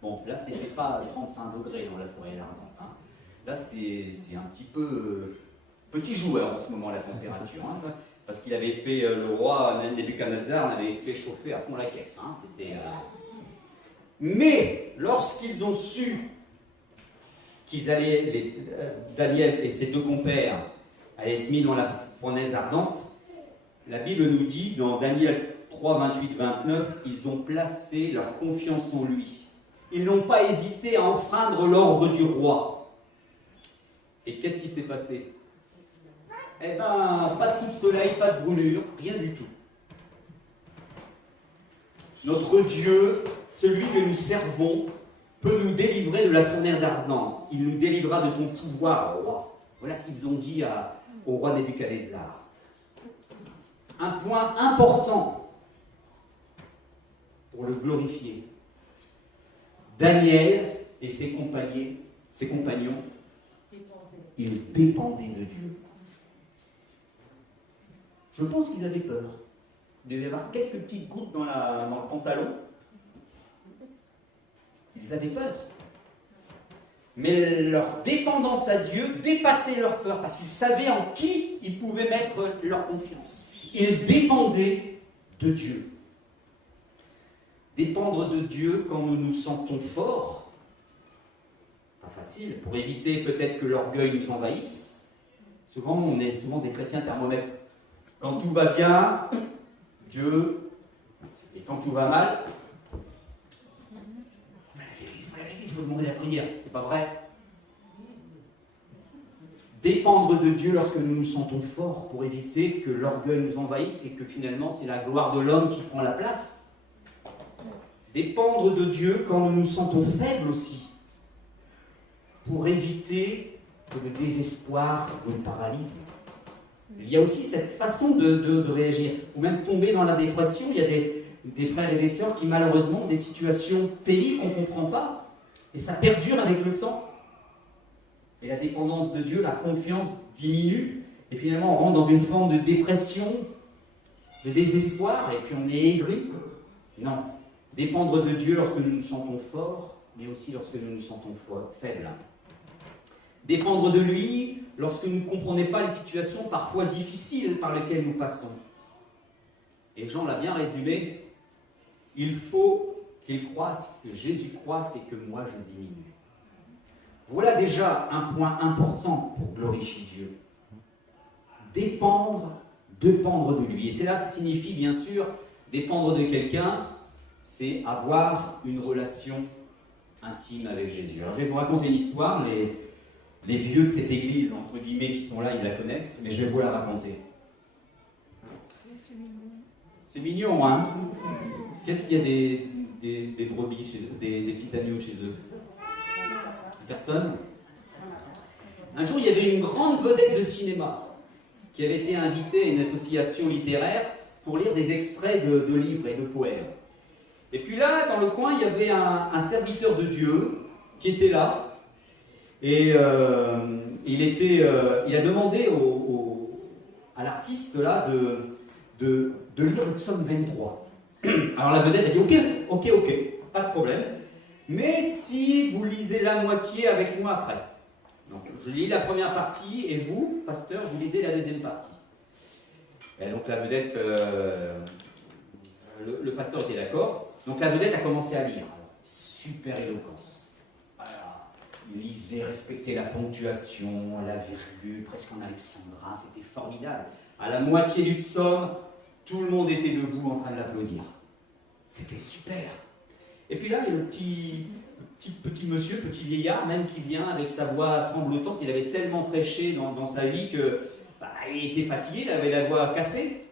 Bon, là, ce n'était pas 35 degrés dans la fournaise ardente. Hein. Là, c'est un petit peu petit joueur en ce moment, la température. Hein, parce qu'il avait fait, le roi Nebuchadnezzar l'avait fait chauffer à fond la caisse. Hein, Mais, lorsqu'ils ont su qu'ils allaient, Daniel et ses 2 compères, allaient être mis dans la fournaise ardente, la Bible nous dit, dans Daniel 3, 28, 29, ils ont placé leur confiance en lui. Ils n'ont pas hésité à enfreindre l'ordre du roi. Et qu'est-ce qui s'est passé? Eh ben, pas de coup de soleil, pas de brûlure, rien du tout. Notre Dieu, celui que nous servons, peut nous délivrer de la fournaise d'ardence. Il nous délivrera de ton pouvoir, roi. Voilà ce qu'ils ont dit au roi Nebuchadnezzar. Un point important pour le glorifier. Daniel et ses compagnons, ils dépendaient de Dieu. Je pense qu'ils avaient peur. Il devait y avoir quelques petites gouttes dans le pantalon. Ils avaient peur. Mais leur dépendance à Dieu dépassait leur peur parce qu'ils savaient en qui ils pouvaient mettre leur confiance. Ils dépendaient de Dieu. Dépendre de Dieu quand nous nous sentons forts, pas facile, pour éviter peut-être que l'orgueil nous envahisse. Souvent, on est souvent des chrétiens thermomètres. Quand tout va bien, Dieu, et quand tout va mal, l'église, vous demandez la prière, c'est pas vrai. Dépendre de Dieu lorsque nous nous sentons forts pour éviter que l'orgueil nous envahisse et que finalement c'est la gloire de l'homme qui prend la place. Dépendre de Dieu quand nous nous sentons faibles aussi, pour éviter que le désespoir nous paralyse. Il y a aussi cette façon de réagir, ou même tomber dans la dépression. Il y a des frères et des sœurs qui malheureusement ont des situations pénibles qu'on ne comprend pas, et ça perdure avec le temps. Et la dépendance de Dieu, la confiance diminue, et finalement on rentre dans une forme de dépression, de désespoir, et puis on est aigri. Non. Dépendre de Dieu lorsque nous nous sentons forts, mais aussi lorsque nous nous sentons faibles. Dépendre de lui lorsque nous ne comprenons pas les situations parfois difficiles par lesquelles nous passons. Et Jean l'a bien résumé, il faut qu'il croisse, que Jésus croisse et que moi je diminue. Voilà déjà un point important pour glorifier Dieu. Dépendre de lui. Et cela signifie bien sûr dépendre de quelqu'un, c'est avoir une relation intime avec Jésus. Alors je vais vous raconter une histoire, les vieux de cette église, entre guillemets, qui sont là, ils la connaissent, mais je vais vous la raconter. C'est mignon, hein? Qu'est-ce qu'il y a des brebis chez eux, des petits agneaux chez eux? Personne? Un jour, il y avait une grande vedette de cinéma qui avait été invitée à une association littéraire pour lire des extraits de livres et de poèmes. Et puis là, dans le coin, il y avait un serviteur de Dieu qui était là. Et il a demandé à l'artiste là de lire le psaume 23. Alors la vedette a dit ok, pas de problème. Mais si vous lisez la moitié avec moi après. Donc je lis la première partie et vous, pasteur, vous lisez la deuxième partie. Et donc la vedette, le pasteur était d'accord. Donc la vedette a commencé à lire. Super éloquence. Voilà. Il lisait, respectait la ponctuation, la virgule, presque en alexandrin, c'était formidable. À la moitié du psaume, tout le monde était debout en train de l'applaudir. C'était super. Et puis là, il y a le petit monsieur, petit vieillard, même qui vient avec sa voix tremblotante. Il avait tellement prêché dans sa vie que il était fatigué, il avait la voix cassée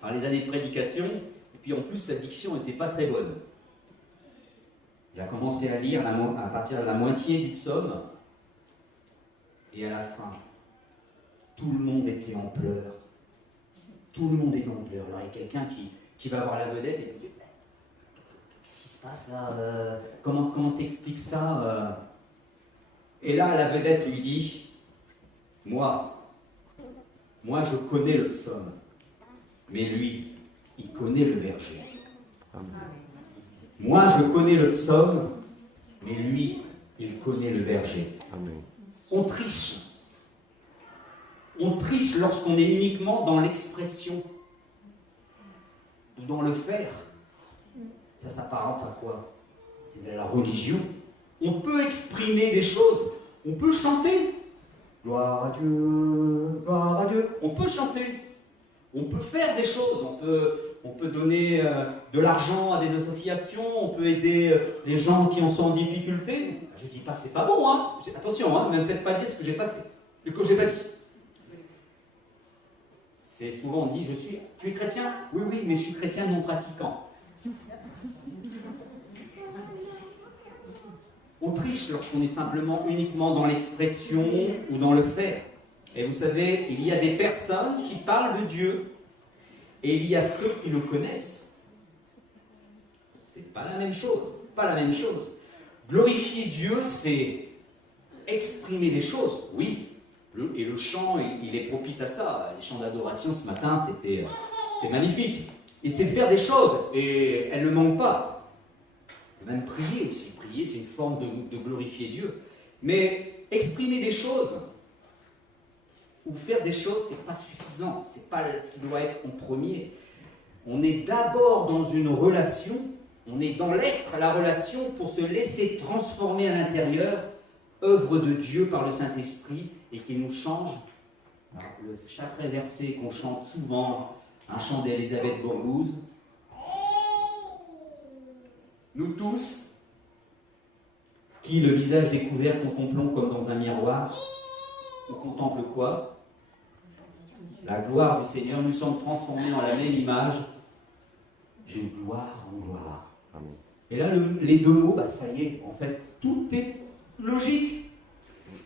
par les années de prédication. Et puis en plus, sa diction n'était pas très bonne. Il a commencé à lire à partir de la moitié du psaume. Et à la fin, tout le monde était en pleurs. Tout le monde est en pleurs. Alors il y a quelqu'un qui va voir la vedette et lui dit « Qu'est-ce qui se passe là Comment t'expliques ça ?» Et là, la vedette lui dit « Moi, je connais le psaume, mais lui, il connaît le berger. Moi, je connais le psaume, mais lui, il connaît le berger. » On triche. On triche lorsqu'on est uniquement dans l'expression ou dans le faire. Ça s'apparente à quoi? C'est de la religion. On peut exprimer des choses. On peut chanter. Gloire à Dieu, gloire à Dieu. On peut chanter. On peut faire des choses. On peut donner de l'argent à des associations. On peut aider les gens qui en sont en difficulté. Je ne dis pas que c'est pas bon. Hein. Attention, ne me faites pas dire ce que j'ai pas fait, ce que j'ai pas dit. C'est souvent on dit, tu es chrétien? Oui, oui, mais je suis chrétien non pratiquant. On triche lorsqu'on est simplement uniquement dans l'expression ou dans le faire. Et vous savez, il y a des personnes qui parlent de Dieu et il y a ceux qui le connaissent. C'est pas la même chose, pas la même chose. Glorifier Dieu, c'est exprimer des choses, oui. Et le chant, il est propice à ça. Les chants d'adoration ce matin, c'était magnifique. Et c'est faire des choses, et elles ne manquent pas. Même prier aussi. Prier, c'est une forme de glorifier Dieu. Mais exprimer des choses ou faire des choses, c'est pas suffisant. C'est pas ce qui doit être en premier. On est d'abord dans une relation. On est dans l'être, la relation, pour se laisser transformer à l'intérieur, œuvre de Dieu par le Saint-Esprit, et qui nous change. Alors, le sacré verset qu'on chante souvent, un chant d'Elisabeth Bourgouze. Nous tous, qui, le visage découvert, contemplons comme dans un miroir, on contemple quoi? La gloire du Seigneur. Nous sommes transformés en la même image, de gloire en gloire. Amen. Et là, les deux mots, ça y est, en fait, tout est logique.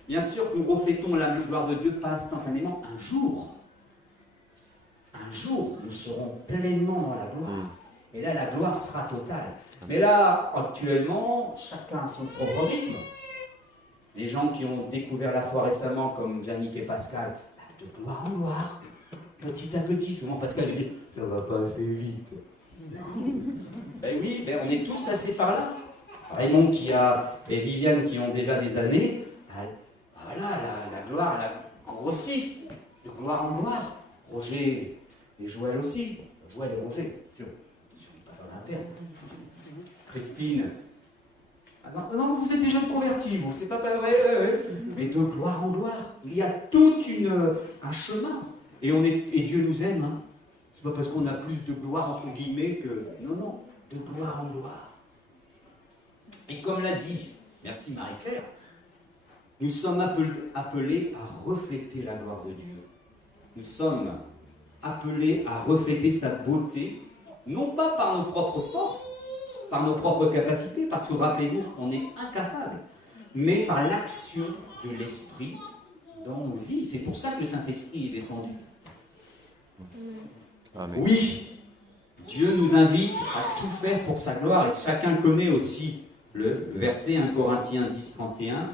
Bien sûr, nous reflétons la gloire de Dieu, pas instantanément, un jour, nous serons pleinement dans la gloire. Et là, la gloire sera totale. Mais là, actuellement, chacun a son propre rythme. Les gens qui ont découvert la foi récemment, comme Yannick et Pascal, de gloire en gloire, petit à petit. Souvent, Pascal dit, ça va pas assez vite. Ben oui, on est tous passés par là. Raymond et Viviane qui ont déjà des années, voilà, la gloire, elle a grossi, de gloire en gloire. Roger et Joël aussi. Joël et Roger, sûr. Ils ne pas faire d'un père. Christine. Ah non, vous êtes déjà convertis, vous, c'est pas vrai. Mais de gloire en gloire. Il y a tout un chemin. Et Dieu nous aime. Hein. C'est pas parce qu'on a plus de gloire, entre guillemets, que... Non, de gloire en gloire. Et comme l'a dit, merci Marie-Claire, nous sommes appelés à refléter la gloire de Dieu. Nous sommes appelés à refléter sa beauté, non pas par nos propres forces, par nos propres capacités, parce que rappelez-vous, on est incapable, mais par l'action de l'Esprit dans nos vies. C'est pour ça que le Saint-Esprit est descendu. Amen. Oui, Dieu nous invite à tout faire pour sa gloire, et chacun connaît aussi le verset 1 Corinthiens 10, 31.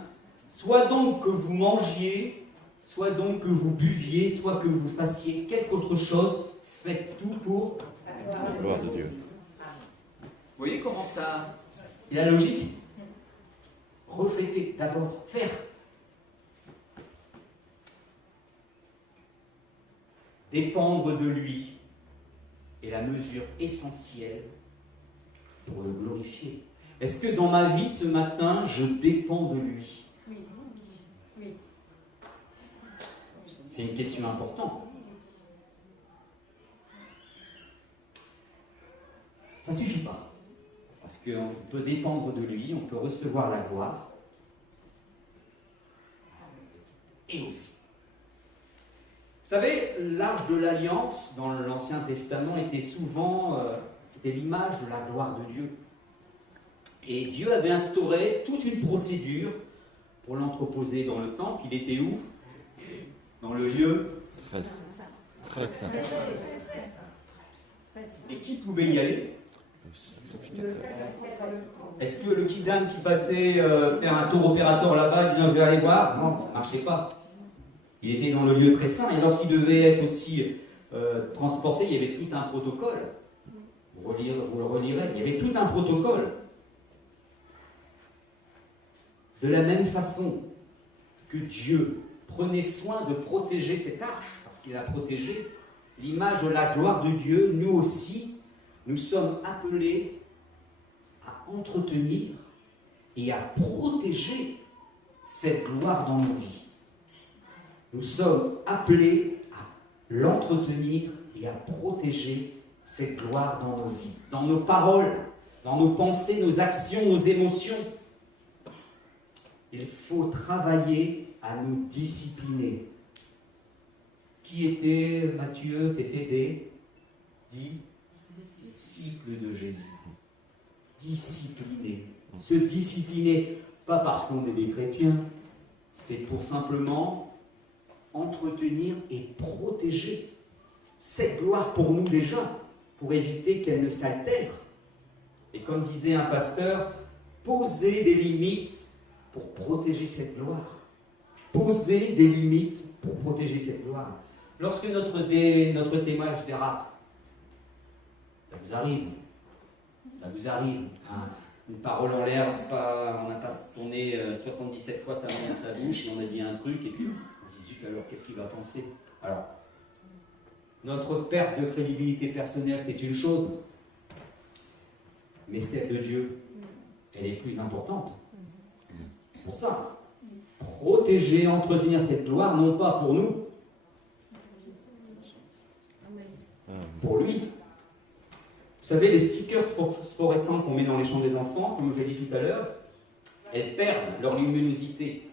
Soit donc que vous mangiez, soit donc que vous buviez, soit que vous fassiez quelque autre chose, faites tout pour la gloire de Dieu. Vous voyez comment ça... Et la logique? Refléter d'abord, faire. Dépendre de lui est la mesure essentielle pour le glorifier. Est-ce que dans ma vie ce matin, je dépends de lui? Oui. C'est une question importante. Ça ne suffit pas. Parce qu'on peut dépendre de lui, on peut recevoir la gloire. Et aussi. Vous savez, l'arche de l'Alliance dans l'Ancien Testament était souvent, c'était l'image de la gloire de Dieu. Et Dieu avait instauré toute une procédure pour l'entreposer dans le temple. Il était où? Dans le lieu très saint. Et qui pouvait y aller? Est-ce que le kidam qui passait faire un tour opératoire là-bas, disant je vais aller voir? Non, ça ne marchait pas. Il était dans le lieu très saint, et lorsqu'il devait être aussi transporté, il y avait tout un protocole. Vous le relirez, il y avait tout un protocole. De la même façon que Dieu prenait soin de protéger cette arche, parce qu'il a protégé l'image de la gloire de Dieu, nous aussi, nous sommes appelés à entretenir et à protéger cette gloire dans nos vies. Nous sommes appelés à l'entretenir et à protéger cette gloire dans nos vies, dans nos paroles, dans nos pensées, nos actions, nos émotions. Il faut travailler à nous discipliner. Qui étaient Matthieu? C'était des disciples de Jésus. Disciplinés. Se discipliner, pas parce qu'on est des chrétiens, c'est pour simplement entretenir et protéger cette gloire pour nous déjà, pour éviter qu'elle ne s'altère. Et comme disait un pasteur, poser des limites pour protéger cette gloire. Poser des limites pour protéger cette gloire. Lorsque notre témoignage dérape, ça vous arrive. Ça vous arrive. Hein? Une parole en l'air, on n'a pas tourné 77 fois sa main dans sa bouche et on a dit un truc et puis on se dit zut alors qu'est-ce qu'il va penser? Alors, notre perte de crédibilité personnelle c'est une chose, mais celle de Dieu, elle est plus importante. Pour ça, protéger, entretenir cette gloire, non pas pour nous, pour lui. Vous savez, les stickers phosphorescents qu'on met dans les chambres des enfants, comme je l'ai dit tout à l'heure, elles perdent leur luminosité.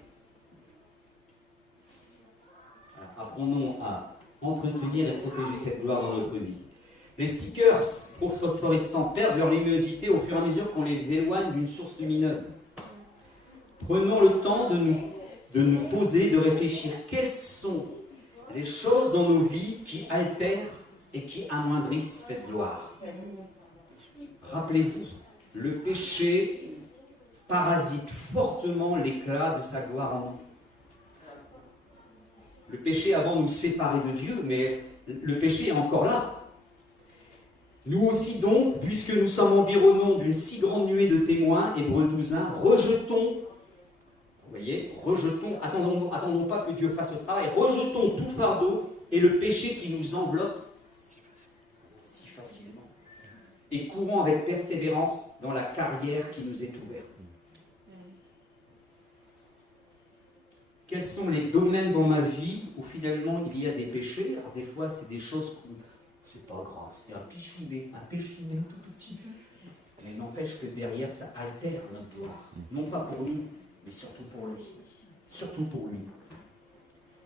Apprenons à entretenir et protéger cette gloire dans notre vie. Les stickers phosphorescents perdent leur luminosité au fur et à mesure qu'on les éloigne d'une source lumineuse. Prenons le temps de nous poser, de réfléchir. Quelles sont les choses dans nos vies qui altèrent et qui amoindrissent cette gloire? Rappelez-vous, le péché parasite fortement l'éclat de sa gloire en nous. Le péché avant nous séparait de Dieu, mais le péché est encore là. Nous aussi donc, puisque nous sommes environnés d'une si grande nuée de témoins, Hébreux 12:1, rejetons, vous voyez, rejetons, attendons pas que Dieu fasse le travail, rejetons tout fardeau et le péché qui nous enveloppe si facilement, et courons avec persévérance dans la carrière qui nous est ouverte. Quels sont les domaines dans ma vie où finalement il y a des péchés? Alors des fois c'est des choses où c'est pas grave, c'est un péchiné tout petit. Mais n'empêche que derrière ça altère notre gloire. Non pas pour nous, mais surtout pour lui. Surtout pour lui.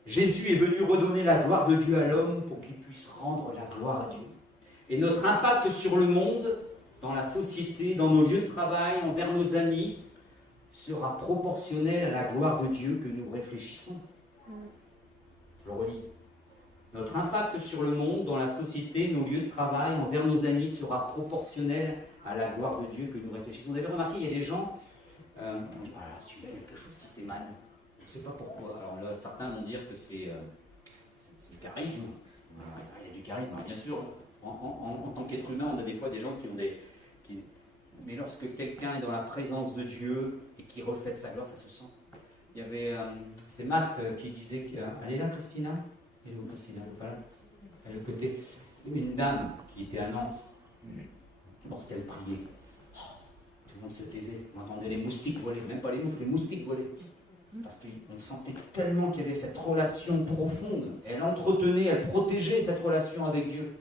Jésus est venu redonner la gloire de Dieu à l'homme pour qu'il puisse rendre la gloire à Dieu. Et notre impact sur le monde, dans la société, dans nos lieux de travail, envers nos amis, sera proportionnel à la gloire de Dieu que nous réfléchissons. Je relis. Notre impact sur le monde, dans la société, nos lieux de travail, envers nos amis, sera proportionnel à la gloire de Dieu que nous réfléchissons. Vous avez remarqué, il y a des gens, on dit, voilà, celui-là, il y a quelque chose qui s'est mal. On ne sait pas pourquoi. Alors là, certains vont dire que c'est le charisme. Il y a du charisme. Alors, bien sûr, en tant qu'être humain, on a des fois des gens qui ont des... Mais lorsque quelqu'un est dans la présence de Dieu et qui reflète sa gloire, ça se sent. Il y avait... c'est Matt qui disait que... Elle est là, Christina? Et où Christina? Elle est pas là. Elle est de côté. Il y avait une dame qui était à Nantes. Lorsqu'elle priait, tout le monde se taisait. On entendait les moustiques voler. Même pas les mouches, les moustiques voler. Parce qu'on sentait tellement qu'il y avait cette relation profonde. Elle entretenait, elle protégeait cette relation avec Dieu.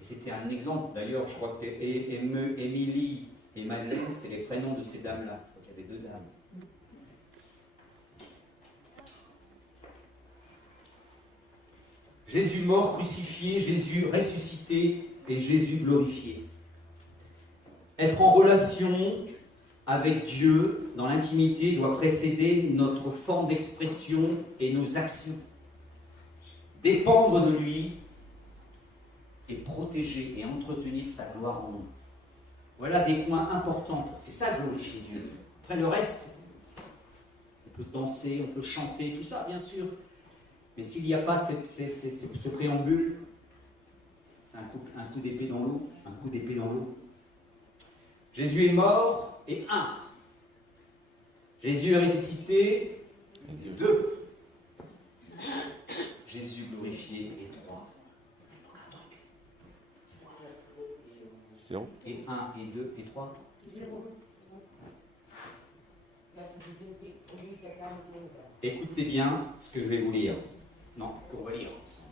Et c'était un exemple, d'ailleurs, je crois que Émilie et Madeleine, c'est les prénoms de ces dames-là. Je crois qu'il y avait 2 dames. Jésus mort, crucifié, Jésus ressuscité et Jésus glorifié. Être en relation avec Dieu dans l'intimité doit précéder notre forme d'expression et nos actions. Dépendre de lui et protéger et entretenir sa gloire en nous. Voilà des points importants. C'est ça, glorifier Dieu. Après le reste, on peut danser, on peut chanter, tout ça, bien sûr. Mais s'il n'y a pas ce préambule, c'est un coup d'épée dans l'eau. Un coup d'épée dans l'eau. Jésus est mort, et 1. Jésus est ressuscité, et 2. Jésus glorifié, et 3. Zéro. Et 1, et 2, et 3. 0. Écoutez bien ce que je vais vous lire. Non, qu'on va lire ensemble.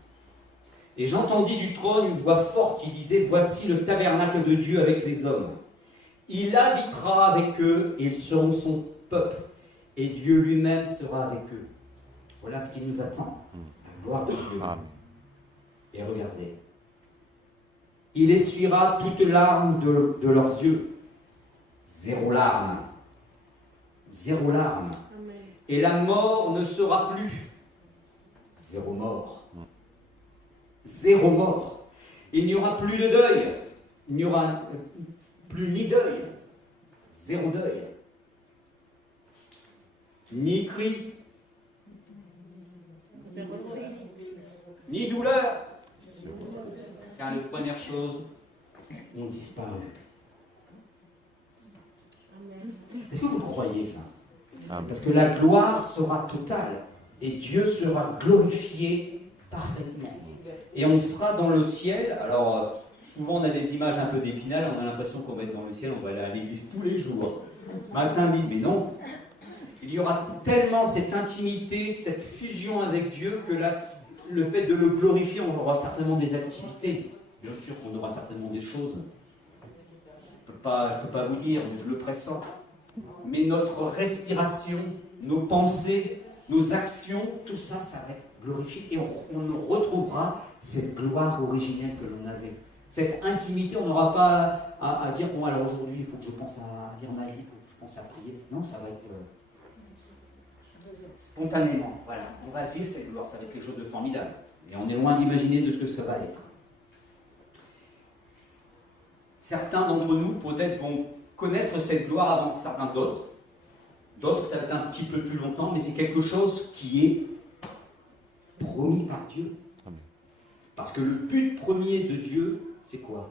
Et j'entendis du trône une voix forte qui disait: voici le tabernacle de Dieu avec les hommes. Il habitera avec eux et ils seront son peuple. Et Dieu lui-même sera avec eux. Voilà ce qui nous attend. La gloire de Dieu. Amen. Et regardez. Il essuiera toutes larmes de leurs yeux. 0 larme. 0 larme. Et la mort ne sera plus. 0 mort. 0 mort. Il n'y aura plus de deuil. Il n'y aura plus ni deuil. 0 deuil. Ni cri. Ni douleur. Car les premières choses ont disparu. Est-ce que vous croyez ça? Parce que la gloire sera totale et Dieu sera glorifié parfaitement. Et on sera dans le ciel. Alors, souvent on a des images un peu d'Épinal, on a l'impression qu'on va être dans le ciel, on va aller à l'église tous les jours, matin, midi, mais non. Il y aura tellement cette intimité, cette fusion avec Dieu que le fait de le glorifier, on aura certainement des activités. Bien sûr qu'on aura certainement des choses. Je ne peux pas vous dire, je le pressens. Mais notre respiration, nos pensées, nos actions, tout ça, ça va être glorifié. Et on retrouvera cette gloire originelle que l'on avait. Cette intimité, on n'aura pas à dire, bon alors aujourd'hui, il faut que je pense à lire ma vie, il faut que je pense à prier. Non, ça va être spontanément. Voilà, on va vivre cette gloire, ça va être quelque chose de formidable. Et on est loin d'imaginer de ce que ça va être. Certains d'entre nous, peut-être, vont connaître cette gloire avant certains d'autres. D'autres, ça va être un petit peu plus longtemps, mais c'est quelque chose qui est promis par Dieu. Parce que le but premier de Dieu, c'est quoi?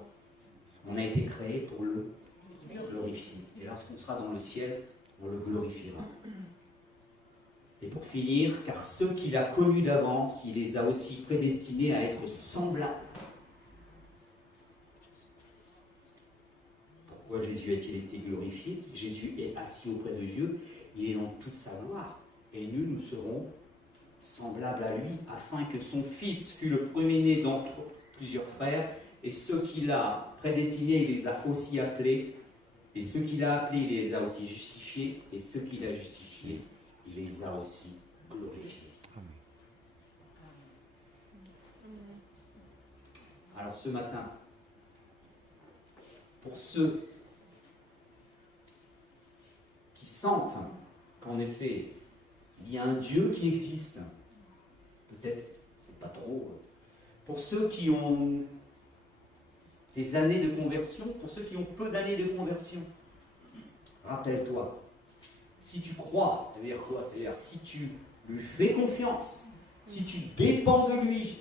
On a été créé pour le glorifier. Et lorsqu'on sera dans le ciel, on le glorifiera. Et pour finir, car ceux qu'il a connus d'avance, il les a aussi prédestinés à être semblables. Pourquoi Jésus a-t-il été glorifié? Jésus est assis auprès de Dieu, il est dans toute sa gloire. Et nous serons semblables à lui, afin que son Fils fût le premier-né d'entre plusieurs frères, et ceux qu'il a prédestinés, il les a aussi appelés, et ceux qu'il a appelés, il les a aussi justifiés, et ceux qu'il a justifiés, il les a aussi glorifiés. Alors ce matin, pour ceux qui sentent qu'en effet, il y a un Dieu qui existe, peut-être c'est pas trop, pour ceux qui ont des années de conversion, pour ceux qui ont peu d'années de conversion, rappelle-toi, si tu crois, c'est-à-dire quoi? C'est-à-dire si tu lui fais confiance, si tu dépends de lui,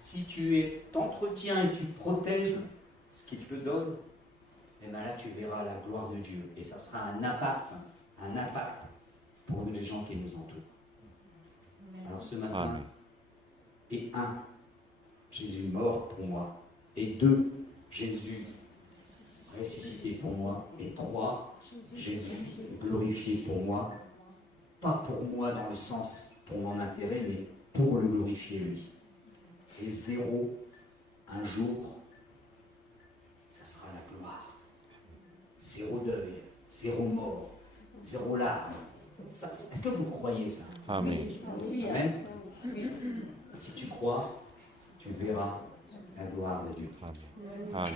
si tu t'entretiens et tu protèges ce qu'il te donne, et bien là tu verras la gloire de Dieu. Et ça sera un impact pour les gens qui nous entourent. Alors ce matin, et 1, Jésus mort pour moi, et 2, Jésus ressuscité pour moi, et 3, Jésus glorifié pour moi, pas pour moi dans le sens pour mon intérêt, mais pour le glorifier lui. Et 0, un jour, ça sera la gloire. 0 deuil, 0 mort, 0 larmes. Est-ce que vous croyez ça? Amen. Amen. Si tu crois, tu verras la gloire de Dieu. Amen.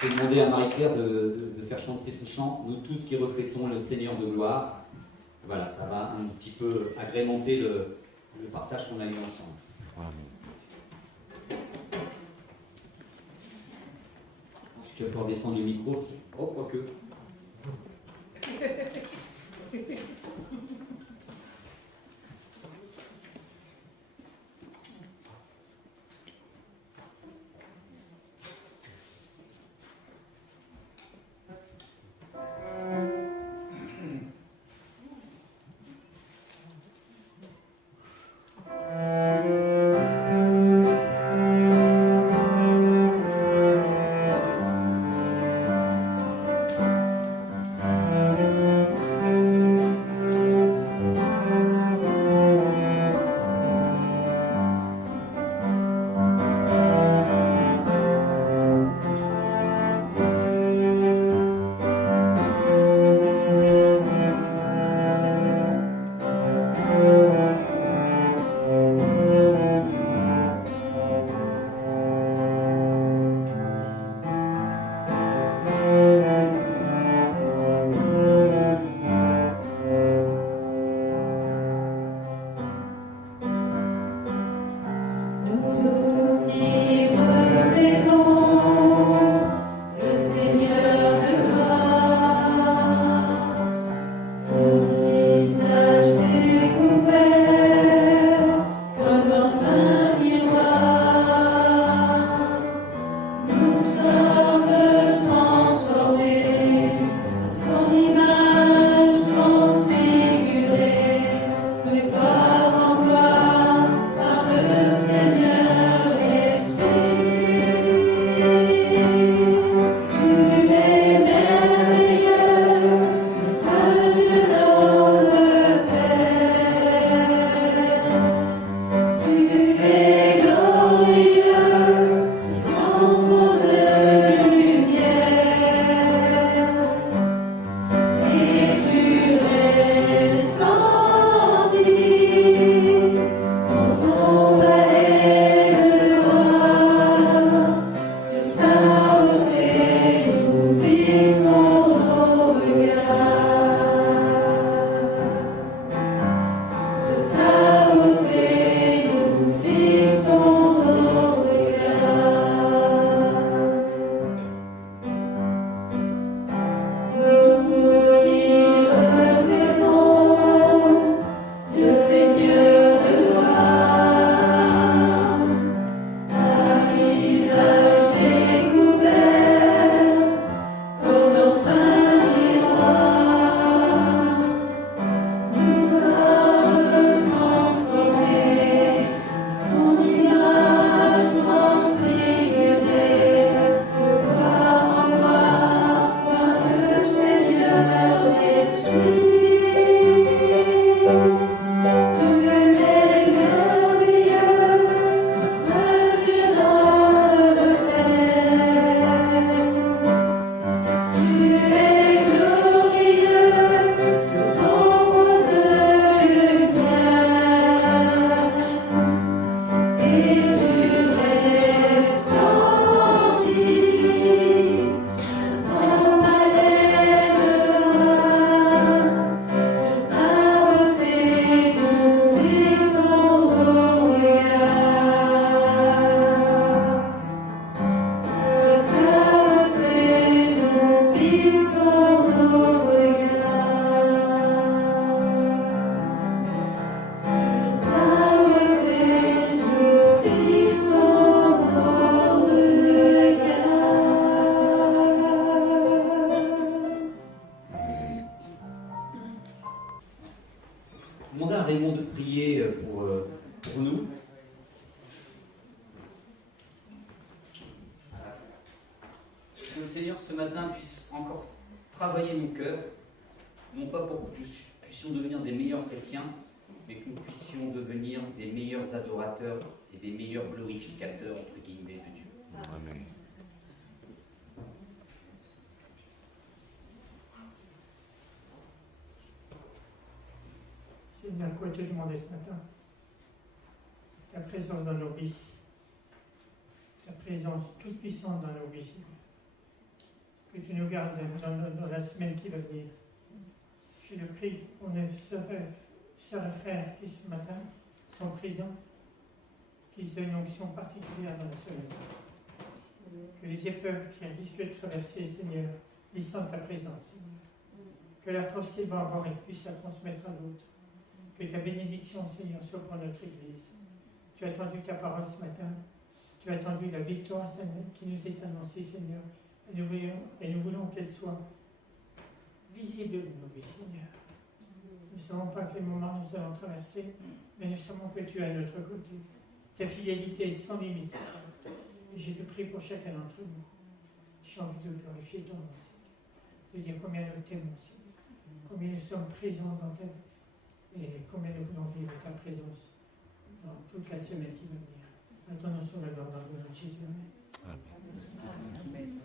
Je vais demander à Marie-Claire de faire chanter ce chant, nous tous qui reflétons le Seigneur de gloire. Voilà, ça va un petit peu agrémenter le partage qu'on a eu ensemble. Amen. Tu vas pouvoir descendre le micro. Oh, quoique. prier pour nous. Que le Seigneur ce matin puisse encore travailler nos cœurs, non pas pour que nous puissions devenir des meilleurs chrétiens, mais que nous puissions devenir des meilleurs adorateurs et des meilleurs glorificateurs, entre guillemets, de Dieu. Amen. Seigneur, quoi te demander ce matin? Ta présence dans nos vies, ta présence toute puissante dans nos vies, Seigneur. Que tu nous gardes dans la semaine qui va venir. Je le prie pour nos sœurs et frères qui ce matin sont présents, qu'ils aient une onction particulière dans la semaine. Que les épreuves qui risquent de traverser, Seigneur, ils sentent ta présence, Seigneur. Que la force qu'ils vont avoir, ils puissent la transmettre à d'autres. Que ta bénédiction, Seigneur, soit pour notre Église. Tu as attendu ta parole ce matin. Tu as attendu la victoire, Seigneur, qui nous est annoncée, Seigneur. Et nous voulons qu'elle soit visible dans nos vies, Seigneur. Nous ne savons pas quel moment nous allons traverser, mais nous savons que tu es à notre côté. Ta fidélité est sans limite, Seigneur. Et je te prie pour chacun d'entre nous. J'ai envie de glorifier ton nom, Seigneur. De dire combien nous t'aimons, Seigneur. Combien nous sommes présents dans ta vie. Et combien nous voulons vivre ta présence dans toute la semaine qui va venir. Attendons sur le nom de Jésus. Amen. Amen.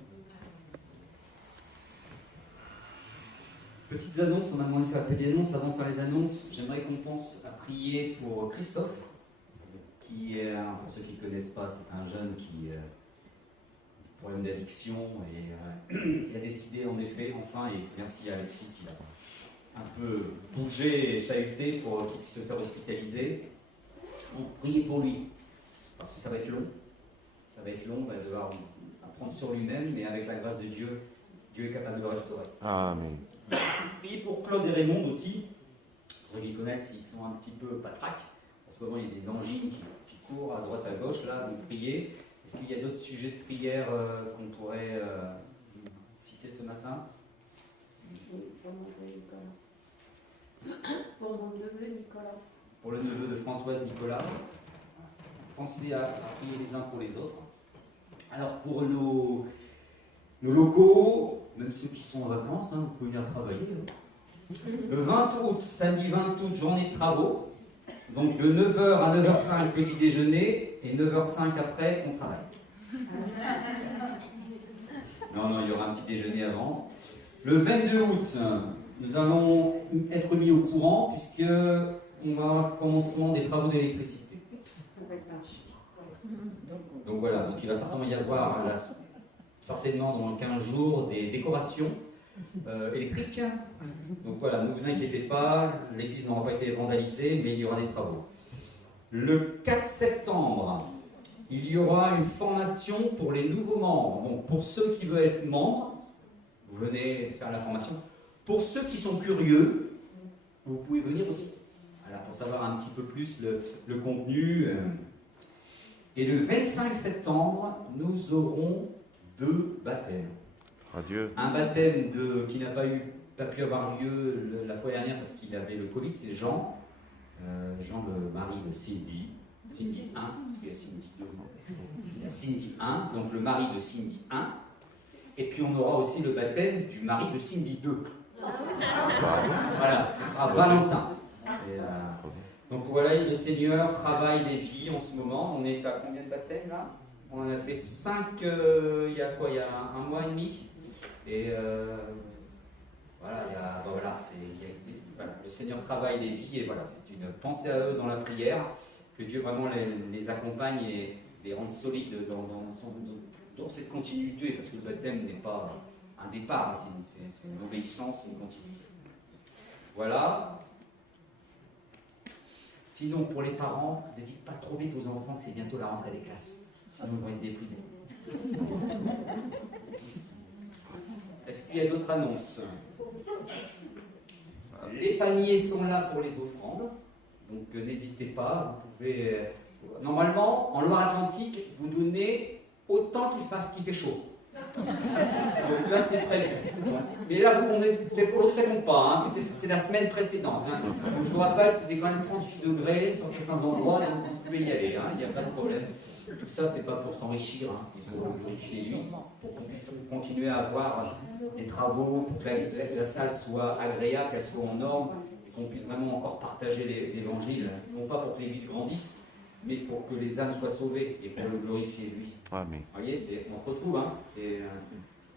Petites annonces, on a demandé de faire petites annonces. Avant de faire les annonces, j'aimerais qu'on pense à prier pour Christophe, qui est, pour ceux qui ne le connaissent pas, c'est un jeune qui a des problèmes d'addiction et il a décidé en effet, enfin, et merci à Alexis qui a un peu bougé et chahuté pour qu'il puisse se faire hospitaliser. Donc priez pour lui, parce que ça va être long. Ça va être long, il va devoir apprendre sur lui-même, mais avec la grâce de Dieu, Dieu est capable de le restaurer. Amen. Priez pour Claude et Raymond aussi. Pour ceux qui connaissent, ils sont un petit peu patraques. En ce moment, il y a des angines qui courent à droite à gauche, là, donc priez. Est-ce qu'il y a d'autres sujets de prière qu'on pourrait citer ce matin? Pour mon neveu Nicolas. Pour mon neveu Nicolas. Pour le neveu de Françoise Nicolas. Pensez à prier les uns pour les autres. Alors pour nos locaux, même ceux qui sont en vacances, vous pouvez venir travailler. Le 20 août, samedi 20 août, journée de travaux. Donc de 9h à 9h05, petit déjeuner, et 9h05 après, on travaille. Non, il y aura un petit déjeuner avant. Le 22 août, nous allons être mis au courant, puisque on va avoir le commencement des travaux d'électricité. Donc voilà, donc il va certainement y avoir, certainement dans 15 jours, des décorations électriques. Donc voilà, ne vous inquiétez pas, l'église n'aura pas été vandalisée, mais il y aura des travaux. Le 4 septembre, il y aura une formation pour les nouveaux membres. Donc pour ceux qui veulent être membres, vous venez faire la formation. Pour ceux qui sont curieux, vous pouvez venir aussi. Voilà, pour savoir un petit peu plus le contenu. Et le 25 septembre, nous aurons 2 baptêmes. Adieu. Un baptême qui n'a pas pu avoir lieu la fois dernière parce qu'il avait le Covid, c'est Jean. Jean, le mari de Cindy. Cindy 1, parce qu'il y a Cindy 2. Il y a Cindy 1, donc le mari de Cindy 1. Et puis on aura aussi le baptême du mari de Cindy 2. Voilà, ce sera Valentin. Donc voilà, le Seigneur travaille les vies en ce moment. On est à combien de baptêmes là? On en a fait 5 il y a quoi? Il y a un mois et demi. Et voilà, voilà, le Seigneur travaille les vies et voilà, c'est une pensée à eux dans la prière, que Dieu vraiment les accompagne et les rende solides dans cette continuité, parce que le baptême n'est pas un départ, c'est une obéissance, c'est une continuité. Voilà. Sinon, pour les parents, ne dites pas trop vite aux enfants que c'est bientôt la rentrée des classes, sinon ils vont être déprimés. Est-ce qu'il y a d'autres annonces? Les paniers sont là pour les offrandes, donc n'hésitez pas, vous pouvez... Normalement, en Loire-Atlantique, vous donnez autant qu'il fait chaud. Donc là, c'est prêt. Mais là, aujourd'hui, ça compte pas, hein. C'est la semaine précédente. Hein. Donc, je vous rappelle qu'il faisait quand même 38 degrés sur certains endroits, donc vous pouvez y aller, hein. Il n'y a pas de problème. Tout ça, c'est pas pour s'enrichir, hein. C'est pour glorifier lui, pour qu'on puisse continuer à avoir des travaux, pour que la salle soit agréable, qu'elle soit en norme, et qu'on puisse vraiment encore partager l'évangile, non pas pour que l'Église grandisse, mais pour que les âmes soient sauvées et pour le glorifier lui. Amen. Vous voyez, on se retrouve, hein.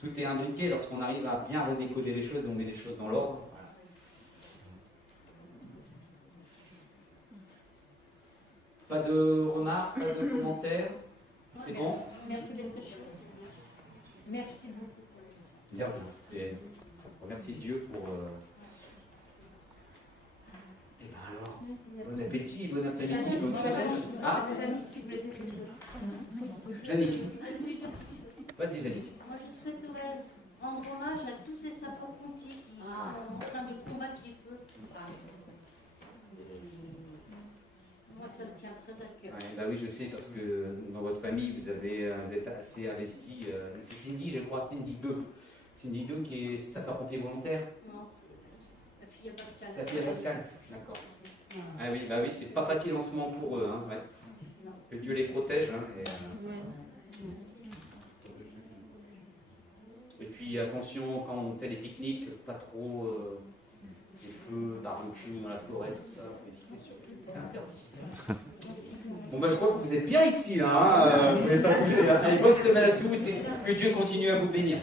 Tout est imbriqué lorsqu'on arrive à bien redécoder les choses et on met les choses dans l'ordre. Voilà. Pas de remarques, pas de commentaires? C'est bon? Merci d'être chaud. Merci beaucoup. Bien, on remercie Dieu pour. Eh bien alors, bon appétit, bon après-midi. Ah, Jannick. Vas-y, Jannick. Moi, je souhaiterais rendre hommage à tous ces sapeurs-pompiers qui sont en train de combattre les feux. Moi, ça me tient très à cœur. Ouais, bah oui, je sais, parce que dans votre famille, vous êtes assez investi. C'est Cindy, je crois, Cindy 2. Cindy 2 qui est sapeur-pompier volontaire. Non, c'est la fille à Pascal. C'est la fille à Pascal, d'accord. Ah oui, bah oui, c'est pas facile en ce moment pour eux. Hein, ouais. Que Dieu les protège. Hein, et puis attention, quand on fait des pique-niques, pas trop des feux, barbecue dans la forêt, tout ça, faut éviter surtout, c'est interdit. Bon bah je crois que vous êtes bien ici là, hein, vous n'avez pas bougé. Allez, bonne semaine à tous et que Dieu continue à vous bénir.